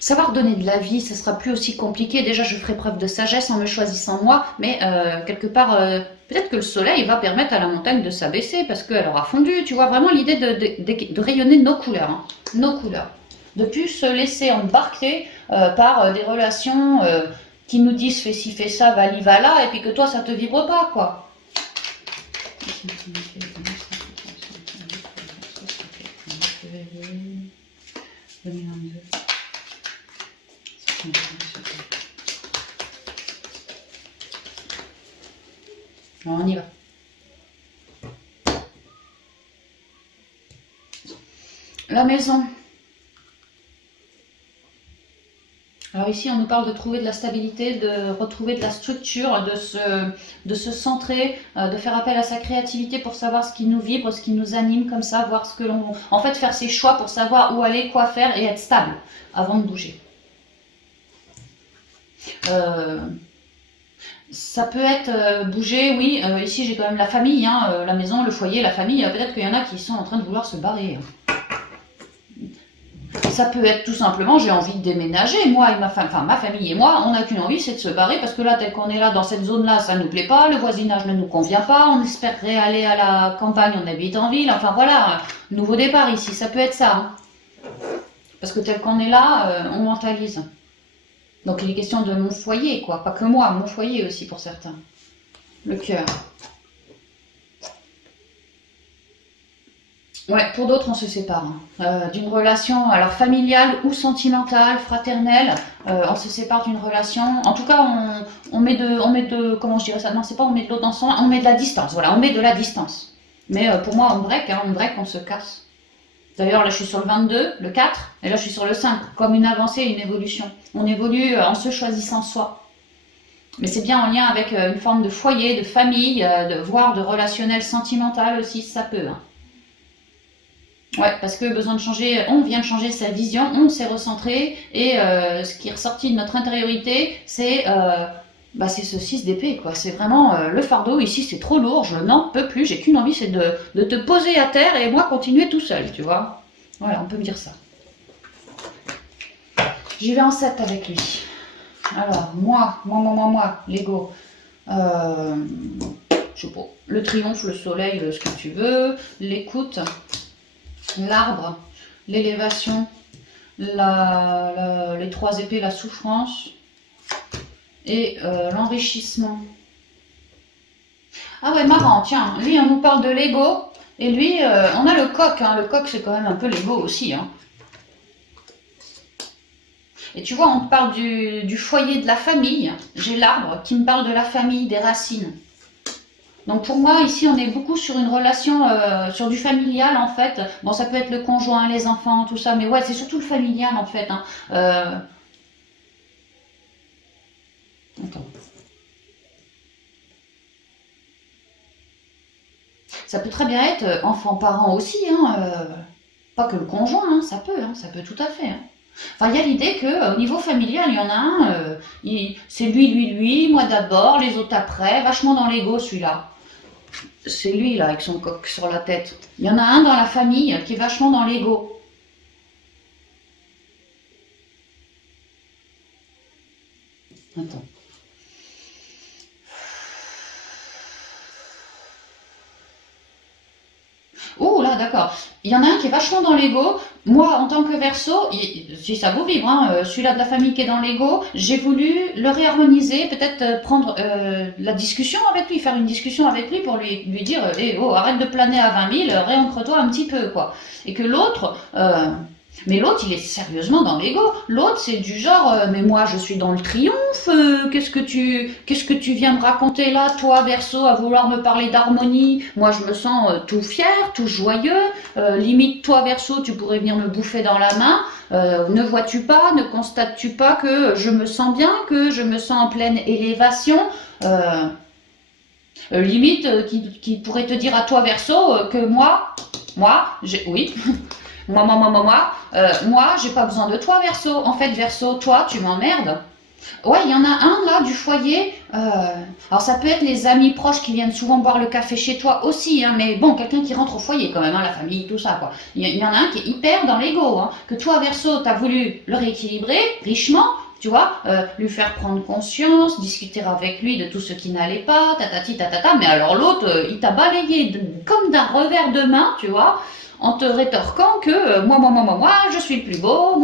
ça va redonner de la vie, ça sera plus aussi compliqué. Déjà, je ferai preuve de sagesse en me choisissant moi, mais quelque part, peut-être que le soleil va permettre à la montagne de s'abaisser parce qu'elle aura fondu. Tu vois, vraiment l'idée de rayonner nos couleurs, hein, nos couleurs. De plus se laisser embarquer par des relations qui nous disent fais ci, fais ça, va-li, va-là, et puis que toi, ça te vibre pas, quoi. On y va. La maison. Alors ici, on nous parle de trouver de la stabilité, de retrouver de la structure, de se centrer, de faire appel à sa créativité pour savoir ce qui nous vibre, ce qui nous anime, comme ça, voir ce que l'on... En fait, faire ses choix pour savoir où aller, quoi faire et être stable avant de bouger. Ça peut être bouger, oui. Ici, j'ai quand même la famille, hein, la maison, le foyer, la famille. Peut-être qu'il y en a qui sont en train de vouloir se barrer. Ça peut être tout simplement, j'ai envie de déménager. Moi et ma famille et moi, on n'a qu'une envie, c'est de se barrer parce que là, tel qu'on est là, dans cette zone-là, ça ne nous plaît pas, le voisinage ne nous convient pas, on espérerait aller à la campagne, on habite en ville. Enfin voilà, nouveau départ ici, ça peut être ça. Hein. Parce que tel qu'on est là, on mentalise. Donc il est question de mon foyer, quoi. Pas que moi, mon foyer aussi pour certains. Le cœur. Ouais, pour d'autres, on se sépare, hein. D'une relation, alors familiale ou sentimentale, fraternelle, on se sépare d'une relation. En tout cas, comment je dirais ça? Non, c'est pas on met de l'eau dans son vin, on met de la distance. Voilà, on met de la distance. Mais pour moi, on break, on se casse. D'ailleurs, là, je suis sur le 22, le 4, et là, je suis sur le 5, comme une avancée, une évolution. On évolue en se choisissant soi. Mais c'est bien en lien avec une forme de foyer, de famille, voire de relationnel sentimental aussi, ça peut, hein. Ouais, parce que besoin de changer, on vient de changer sa vision, on s'est recentré, et ce qui est ressorti de notre intériorité, c'est ce 6 d'épée, quoi. C'est vraiment le fardeau, ici c'est trop lourd, je n'en peux plus, j'ai qu'une envie, c'est de te poser à terre et moi continuer tout seul, tu vois. Voilà, on peut me dire ça. J'y vais en 7 avec lui. Alors, moi, l'ego. Je sais pas, le triomphe, le soleil, ce que tu veux, l'écoute, l'arbre, l'élévation, les 3 épées, la souffrance et l'enrichissement. Ah ouais, marrant, tiens, lui on nous parle de l'ego et lui on a le coq, hein. Le coq c'est quand même un peu l'ego aussi, hein. Et tu vois, on te parle du foyer de la famille, j'ai l'arbre qui me parle de la famille, des racines. Donc pour moi, ici, on est beaucoup sur une relation, sur du familial en fait. Bon, ça peut être le conjoint, les enfants, tout ça, mais ouais, c'est surtout le familial en fait, hein. Attends. Ça peut très bien être enfant-parent aussi, hein. Pas que le conjoint, hein, ça peut tout à fait, hein. Enfin, il y a l'idée que au niveau familial, il y en a un, c'est lui, moi d'abord, les autres après, vachement dans l'ego celui-là. C'est lui là avec son coq sur la tête. Il y en a un dans la famille qui est vachement dans l'ego. Attends. Oh là, d'accord. Il y en a un qui est vachement dans l'ego. Moi, en tant que verso, si ça vous vibre, hein, celui-là de la famille qui est dans l'ego, j'ai voulu le réharmoniser, peut-être prendre la discussion avec lui, faire une discussion avec lui pour lui dire oh, arrête de planer à 20 000, réancre-toi un petit peu, quoi. Et que l'autre, mais l'autre, il est sérieusement dans l'ego. L'autre, c'est du genre, mais moi, je suis dans le triomphe. Qu'est-ce que tu viens me raconter là, toi, Verseau, à vouloir me parler d'harmonie? Moi, je me sens tout fier, tout joyeux. Limite, toi, Verseau, tu pourrais venir me bouffer dans la main. Ne vois-tu pas, ne constates-tu pas que je me sens bien, que je me sens en pleine élévation? Limite, qui pourrait te dire à toi, Verseau, que oui. Moi, j'ai pas besoin de toi, Verseau. En fait, Verseau, toi, tu m'emmerdes. Ouais, il y en a un là du foyer. Alors ça peut être les amis proches qui viennent souvent boire le café chez toi aussi, hein, mais bon, quelqu'un qui rentre au foyer quand même, hein, la famille, tout ça, quoi. Il y en a un qui est hyper dans l'ego, hein, que toi, Verseau, t'as voulu le rééquilibrer richement, tu vois, lui faire prendre conscience, discuter avec lui de tout ce qui n'allait pas, tatati tatata, mais alors l'autre, il t'a balayé comme d'un revers de main, tu vois, en te rétorquant que je suis le plus beau,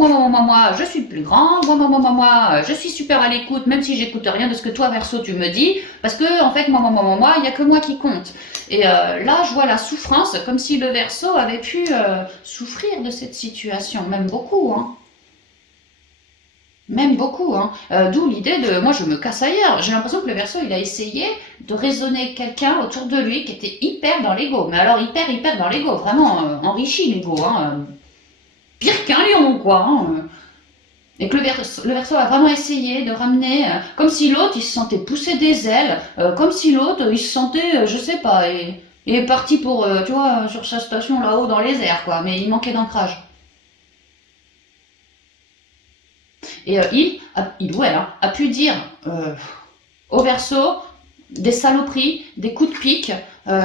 je suis le plus grand, je suis super à l'écoute, même si j'écoute rien de ce que toi, Verseau, tu me dis, parce que, en fait, il n'y a que moi qui compte. Et là, je vois la souffrance, comme si le Verseau avait pu souffrir de cette situation, même beaucoup, hein. Même beaucoup, hein. D'où l'idée de moi je me casse ailleurs. J'ai l'impression que le Verseau il a essayé de raisonner quelqu'un autour de lui qui était hyper dans l'ego. Mais alors hyper dans l'ego, vraiment enrichi l'ego, hein. Pire qu'un lion quoi, hein. Et que le Verseau a vraiment essayé de ramener, comme si l'autre il se sentait pousser des ailes, comme si l'autre il se sentait, je sais pas, et il est parti pour, tu vois, sur sa station là-haut dans les airs quoi, mais il manquait d'ancrage. Et il ou elle, hein, a pu dire au Verseau des saloperies, des coups de pique.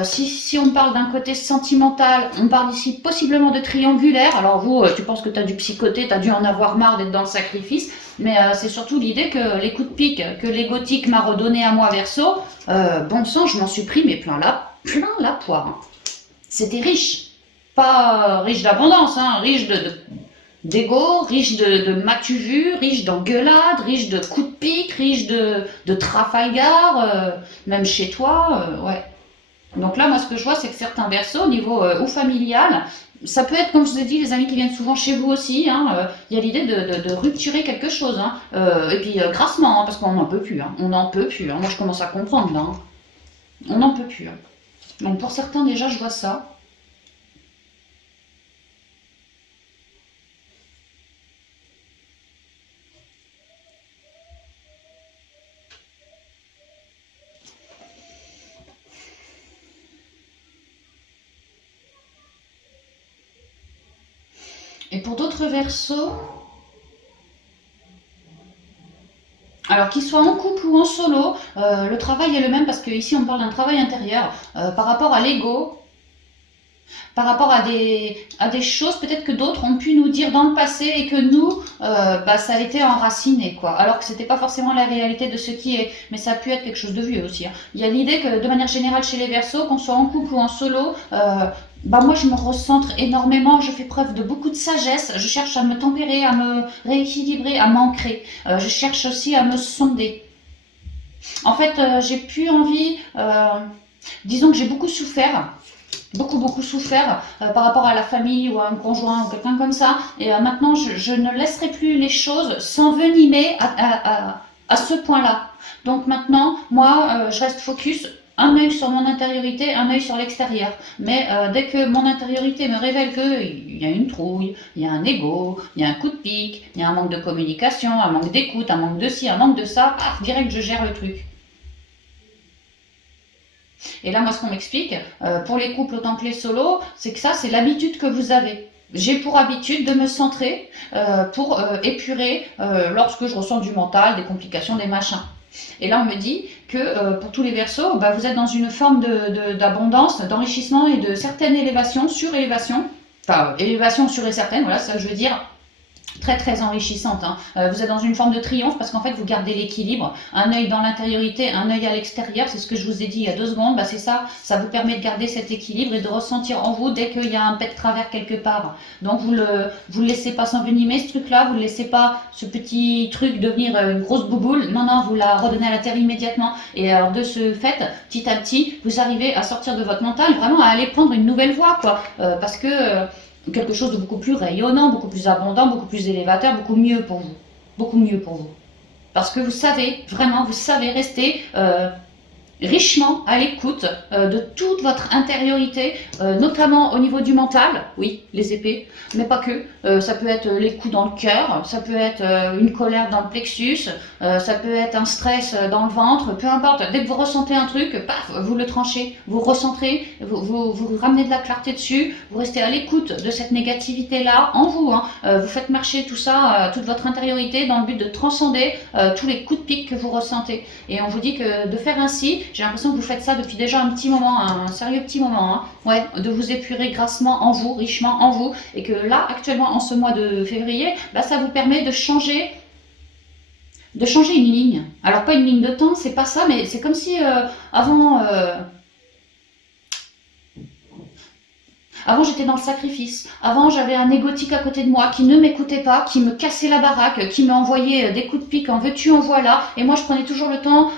Si on parle d'un côté sentimental, on parle ici possiblement de triangulaire. Alors vous, tu penses que tu as dû psychoter, tu as dû en avoir marre d'être dans le sacrifice, mais c'est surtout l'idée que les coups de pique que les gothiques m'a redonné à moi Verseau, bon sang, je m'en suis pris, mais plein la poire, hein. C'était riche, pas riche d'abondance, hein, riche de d'ego, riche de m'as-tu vu, riche d'engueulades, riche de coups de pique, riche de Trafalgar, même chez toi, ouais. Donc là, moi, ce que je vois, c'est que certains versos, au niveau ou familial, ça peut être, comme je vous ai dit, les amis qui viennent souvent chez vous aussi, hein, il y a l'idée de rupturer quelque chose, hein, et puis grassement, hein, parce qu'on n'en peut plus, hein, on n'en peut plus, hein. Moi, je commence à comprendre, là, hein. On n'en peut plus, hein. Donc pour certains, déjà, je vois ça. Et pour d'autres versos, alors qu'ils soient en couple ou en solo, le travail est le même parce qu'ici on parle d'un travail intérieur par rapport à l'ego, par rapport à des choses peut-être que d'autres ont pu nous dire dans le passé et que nous, bah, ça a été enraciné, quoi. Alors que c'était pas forcément la réalité de ce qui est, mais ça a pu être quelque chose de vieux aussi, hein. Il y a l'idée que de manière générale chez les Verseaux, qu'on soit en couple ou en solo, bah moi je me recentre énormément, je fais preuve de beaucoup de sagesse, je cherche à me tempérer, à me rééquilibrer, à m'ancrer. Je cherche aussi à me sonder. En fait, j'ai plus envie, disons que j'ai beaucoup souffert, beaucoup souffert par rapport à la famille ou à un conjoint ou quelqu'un comme ça. Et maintenant, je ne laisserai plus les choses s'envenimer à ce point-là. Donc maintenant, moi, je reste focus. Un œil sur mon intériorité, un œil sur l'extérieur. Mais dès que mon intériorité me révèle qu'il y a une trouille, il y a un ego, il y a un coup de pique, il y a un manque de communication, un manque d'écoute, un manque de ci, un manque de ça, paf, direct je gère le truc. Et là, moi, ce qu'on m'explique, pour les couples autant que les solos, c'est que ça, c'est l'habitude que vous avez. J'ai pour habitude de me centrer pour épurer lorsque je ressens du mental, des complications, des machins. Et là, on me dit que pour tous les versos, bah, vous êtes dans une forme d'abondance, d'enrichissement et de certaine élévation, surélévation. Enfin, élévation sûre et certaine, voilà, ça je veux dire très enrichissante, hein. Vous êtes dans une forme de triomphe parce qu'en fait vous gardez l'équilibre, un œil dans l'intériorité, un œil à l'extérieur, c'est ce que je vous ai dit il y a 2 secondes, bah c'est ça, ça vous permet de garder cet équilibre et de ressentir en vous dès qu'il y a un pet de travers quelque part. Donc vous le laissez pas s'envenimer ce truc-là, vous ne laissez pas ce petit truc devenir une grosse bouboule, non, vous la redonnez à la terre immédiatement. Et alors de ce fait, petit à petit, vous arrivez à sortir de votre mental, vraiment à aller prendre une nouvelle voie, quoi, parce que quelque chose de beaucoup plus rayonnant, beaucoup plus abondant, beaucoup plus élévateur, beaucoup mieux pour vous. Beaucoup mieux pour vous. Parce que vous savez, vraiment, vous savez rester richement à l'écoute de toute votre intériorité, notamment au niveau du mental, oui, les épées, mais pas que. Ça peut être les coups dans le cœur, ça peut être une colère dans le plexus, ça peut être un stress dans le ventre, peu importe. Dès que vous ressentez un truc, paf, vous le tranchez, vous recentrez, vous ramenez de la clarté dessus, vous restez à l'écoute de cette négativité-là en vous, hein. Vous faites marcher tout ça, toute votre intériorité dans le but de transcender tous les coups de pique que vous ressentez. Et on vous dit que de faire ainsi, j'ai l'impression que vous faites ça depuis déjà un petit moment, un sérieux petit moment, hein. Ouais, de vous épurer grassement en vous, richement en vous, et que là, actuellement, en ce mois de février, bah, ça vous permet de changer une ligne. Alors pas une ligne de temps, c'est pas ça, mais c'est comme si avant, avant, j'étais dans le sacrifice. Avant, j'avais un égotique à côté de moi qui ne m'écoutait pas, qui me cassait la baraque, qui m'envoyait des coups de pique en veux-tu, en voilà. Et moi, je prenais toujours le temps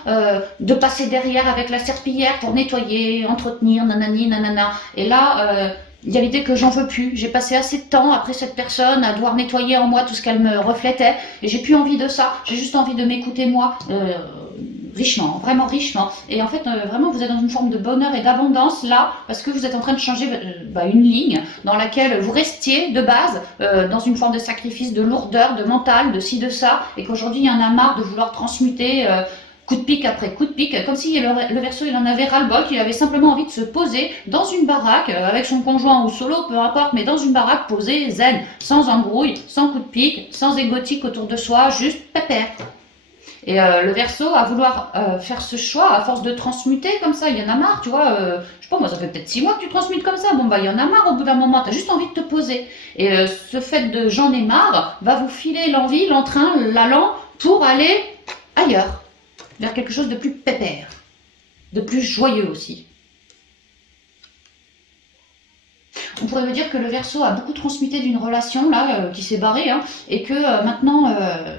de passer derrière avec la serpillière pour nettoyer, entretenir, nanani, nanana. Et là, il y a l'idée que j'en veux plus. J'ai passé assez de temps après cette personne à devoir nettoyer en moi tout ce qu'elle me reflétait. Et j'ai plus envie de ça. J'ai juste envie de m'écouter moi. Richement, vraiment richement. Et en fait, vraiment, vous êtes dans une forme de bonheur et d'abondance là, parce que vous êtes en train de changer une ligne dans laquelle vous restiez de base dans une forme de sacrifice, de lourdeur, de mental, de ci, de ça, et qu'aujourd'hui, il y en a marre de vouloir transmuter coup de pique après coup de pique, comme si le Verseau, il en avait ras-le-bol, qu'il avait simplement envie de se poser dans une baraque, avec son conjoint ou solo, peu importe, mais dans une baraque posée, zen, sans embrouille, sans coup de pique, sans égotique autour de soi, juste pépère. Et le Verseau, à vouloir faire ce choix, à force de transmuter comme ça, il y en a marre, tu vois. Je sais pas, moi, ça fait peut-être 6 mois que tu transmutes comme ça. Bon, bah, il y en a marre au bout d'un moment, t'as juste envie de te poser. Et ce fait de j'en ai marre va vous filer l'envie, l'entrain, l'allant pour aller ailleurs, vers quelque chose de plus pépère, de plus joyeux aussi. on pourrait me dire que le Verseau a beaucoup transmuté d'une relation là qui s'est barrée, hein, et que maintenant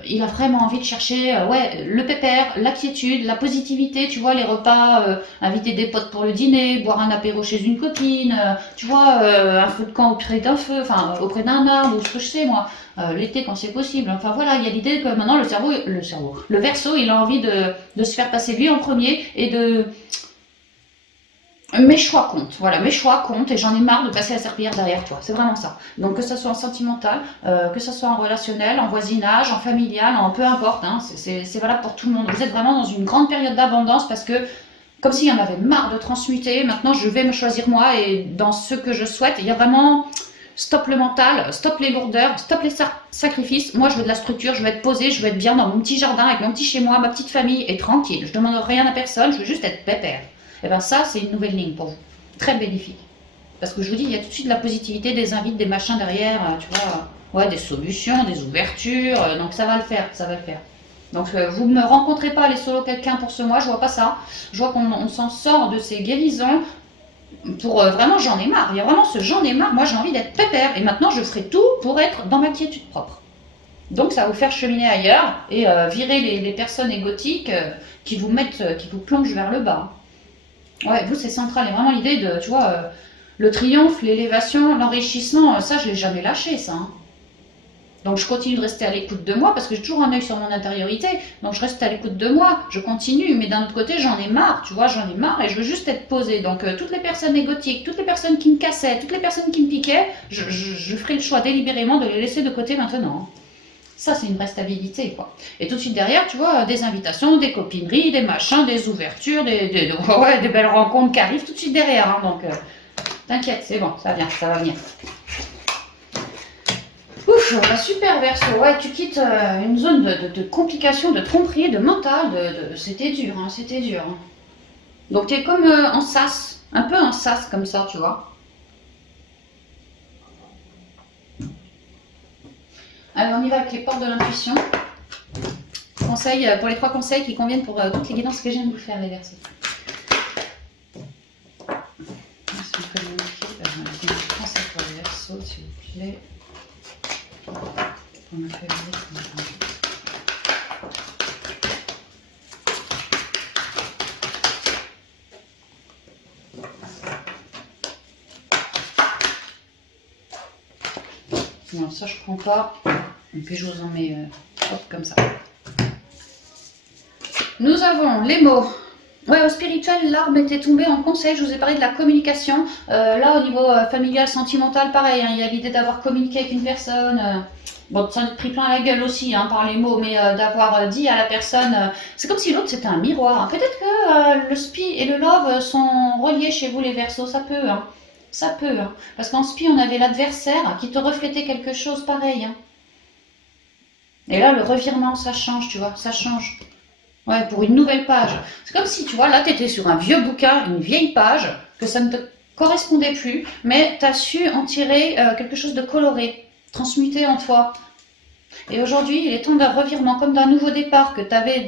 il a vraiment envie de chercher ouais, le pépère, la quiétude, la positivité, tu vois, les repas, inviter des potes pour le dîner, boire un apéro chez une copine, tu vois, un feu de camp auprès d'un feu, enfin auprès d'un arbre, ou ce que je sais moi, l'été quand c'est possible. Enfin voilà, il y a l'idée que maintenant le Verseau, il a envie de se faire passer lui en premier et de mes choix comptent, voilà, mes choix comptent et j'en ai marre de passer la serpillière derrière toi, c'est vraiment ça. Donc que ça soit en sentimental, que ça soit en relationnel, en voisinage, en familial, en peu importe, hein, c'est valable pour tout le monde. Vous êtes vraiment dans une grande période d'abondance parce que, comme s'il y en avait marre de transmuter, maintenant je vais me choisir moi et dans ce que je souhaite, il y a vraiment stop le mental, stop les lourdeurs, stop les sacrifices. Moi je veux de la structure, je veux être posée, je veux être bien dans mon petit jardin avec mon petit chez moi, ma petite famille et tranquille. Je demande rien à personne, je veux juste être pépère. Et bien ça, c'est une nouvelle ligne pour vous. Très bénéfique. Parce que je vous dis, il y a tout de suite de la positivité, des invites, des machins derrière, tu vois. Ouais, des solutions, des ouvertures. Donc ça va le faire, ça va le faire. Donc vous ne me rencontrez pas les solos quelqu'un pour ce mois, je vois pas ça. Je vois qu'on s'en sort de ces guérisons. Pour vraiment, j'en ai marre. Il y a vraiment ce j'en ai marre. Moi, j'ai envie d'être pépère. Et maintenant, je ferai tout pour être dans ma quiétude propre. Donc ça va vous faire cheminer ailleurs et virer les personnes égotiques qui vous mettent, qui vous plongent vers le bas. Ouais, vous, c'est central. Et vraiment l'idée de, tu vois, le triomphe, l'élévation, l'enrichissement, ça, je l'ai jamais lâché, ça. Hein. Donc, je continue de rester à l'écoute de moi parce que j'ai toujours un œil sur mon intériorité. Donc, je reste à l'écoute de moi, je continue. Mais d'un autre côté, j'en ai marre, tu vois, j'en ai marre et je veux juste être posée. Donc, toutes les personnes égotiques, toutes les personnes qui me cassaient, toutes les personnes qui me piquaient, je ferai le choix délibérément de les laisser de côté maintenant. Ça, c'est une vraie stabilité, quoi. Et tout de suite derrière, tu vois, des invitations, des copineries, des machins, des ouvertures, ouais, des belles rencontres qui arrivent tout de suite derrière. Hein, donc, t'inquiète, c'est bon, ça vient, ça va venir. Ouf, bah super Verseau, ouais, tu quittes une zone de complications, de tromperie, de mental, c'était dur, hein, c'était dur. Hein. Donc, tu es comme en sas, un peu en sas comme ça, tu vois. Alors, on y va avec les portes de l'intuition. Conseils, pour les 3 conseils qui conviennent pour toutes les guidances que je viens de vous faire, les Verseaux. Si vous communiquez, un conseil pour les Verseaux, s'il vous plaît. Pour ma famille, non, ça je prends pas. Et puis je vous en mets hop, comme ça. Nous avons les mots. Ouais, au spirituel, l'arbre était tombé en conseil. Je vous ai parlé de la communication. Là, au niveau familial, sentimental, pareil. Hein, il y a l'idée d'avoir communiqué avec une personne. Bon, ça en est pris plein la gueule aussi hein, par les mots, mais d'avoir dit à la personne. C'est comme si l'autre c'était un miroir. Hein. Peut-être que le spi et le love sont reliés chez vous, les Verseaux. Ça peut. Hein. Ça peut. Hein. Parce qu'en spi, on avait l'adversaire qui te reflétait quelque chose pareil. Hein. Et là, le revirement, ça change, tu vois. Ça change. Ouais, pour une nouvelle page. C'est comme si, tu vois, là, tu étais sur un vieux bouquin, une vieille page, que ça ne te correspondait plus, mais tu as su en tirer quelque chose de coloré, transmuté en toi. Et aujourd'hui, il est temps d'un revirement, comme d'un nouveau départ que tu avais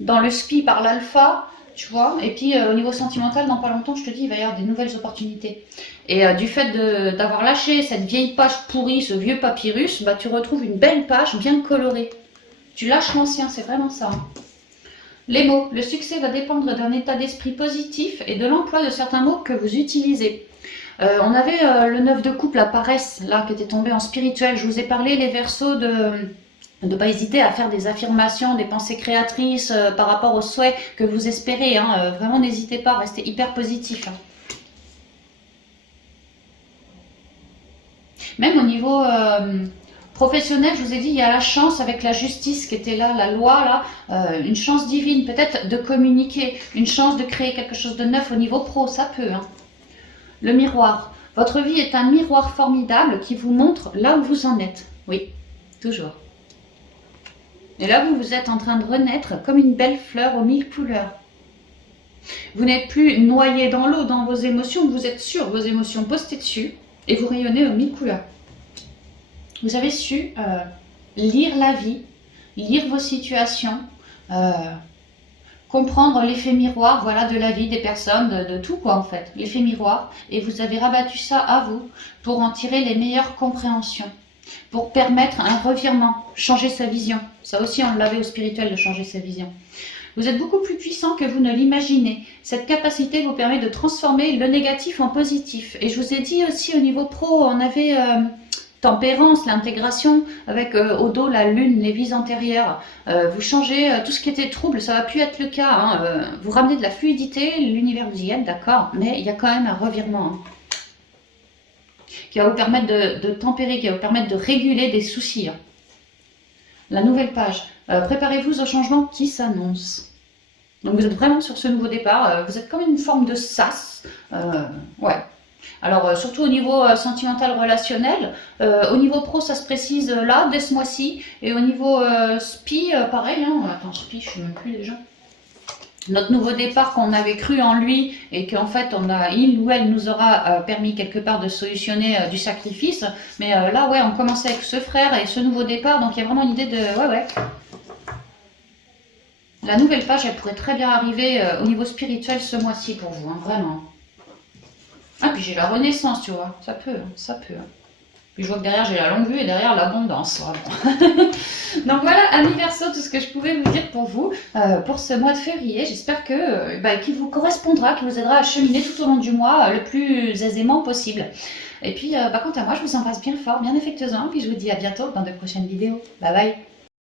dans le SPI par l'alpha, tu vois. Et puis, au niveau sentimental, dans pas longtemps, je te dis, il va y avoir des nouvelles opportunités. Et du fait d'avoir lâché cette vieille page pourrie, ce vieux papyrus, bah, tu retrouves une belle page bien colorée. Tu lâches l'ancien, c'est vraiment ça. Les mots. Le succès va dépendre d'un état d'esprit positif et de l'emploi de certains mots que vous utilisez. On avait le 9 de coupe, la paresse, là, qui était tombé en spirituel. Je vous ai parlé, les Verseaux, de ne pas hésiter à faire des affirmations, des pensées créatrices par rapport aux souhaits que vous espérez. Hein. Vraiment, n'hésitez pas, restez hyper positif. Hein. Même au niveau professionnel, je vous ai dit, il y a la chance avec la justice qui était là, la loi, là, une chance divine, peut-être de communiquer, une chance de créer quelque chose de neuf au niveau pro, ça peut. Hein. Le miroir. Votre vie est un miroir formidable qui vous montre là où vous en êtes. Oui, toujours. Et là, vous êtes en train de renaître comme une belle fleur aux 1000 couleurs. Vous n'êtes plus noyé dans l'eau, dans vos émotions, vous êtes sur vos émotions postées dessus et vous rayonnez aux 1000 couleurs. Vous avez su lire la vie, lire vos situations, comprendre l'effet miroir, voilà, de la vie des personnes, de tout quoi en fait, l'effet miroir. Et vous avez rabattu ça à vous pour en tirer les meilleures compréhensions, pour permettre un revirement, changer sa vision. Ça aussi, on l'avait au spirituel de changer sa vision. Vous êtes beaucoup plus puissant que vous ne l'imaginez. Cette capacité vous permet de transformer le négatif en positif. Et je vous ai dit aussi au niveau pro, on avait tempérance, l'intégration, avec au dos la lune, les vies antérieures. Vous changez tout ce qui était trouble, ça va plus être le cas. Hein. Vous ramenez de la fluidité, l'univers vous y aide, d'accord, mais il y a quand même un revirement. Hein, qui va vous permettre de tempérer, qui va vous permettre de réguler des soucis. Hein. La nouvelle page. Préparez-vous au changement qui s'annonce. Donc vous êtes vraiment sur ce nouveau départ. Vous êtes comme une forme de sas. Ouais. Alors surtout au niveau sentimental relationnel. Au niveau pro, ça se précise là, dès ce mois-ci. Et au niveau spi, pareil. Hein. Attends, spi, je ne sais même plus déjà. Notre nouveau départ qu'on avait cru en lui et qu'en fait il ou elle nous aura permis quelque part de solutionner du sacrifice. Mais là, ouais, on commençait avec ce frère et ce nouveau départ, donc il y a vraiment l'idée de... Ouais. La nouvelle page, elle pourrait très bien arriver au niveau spirituel ce mois-ci pour vous, hein, vraiment. Ah, puis j'ai la renaissance, tu vois, ça peut, ça peut. Puis je vois que derrière j'ai la longue vue et derrière l'abondance. Vraiment. Donc voilà, amis Verseau, tout ce que je pouvais vous dire pour vous, pour ce mois de février. J'espère que qu'il vous correspondra, qu'il vous aidera à cheminer tout au long du mois le plus aisément possible. Et puis, quant à moi, je vous embrasse bien fort, bien affectueusement. Puis je vous dis à bientôt dans de prochaines vidéos. Bye bye.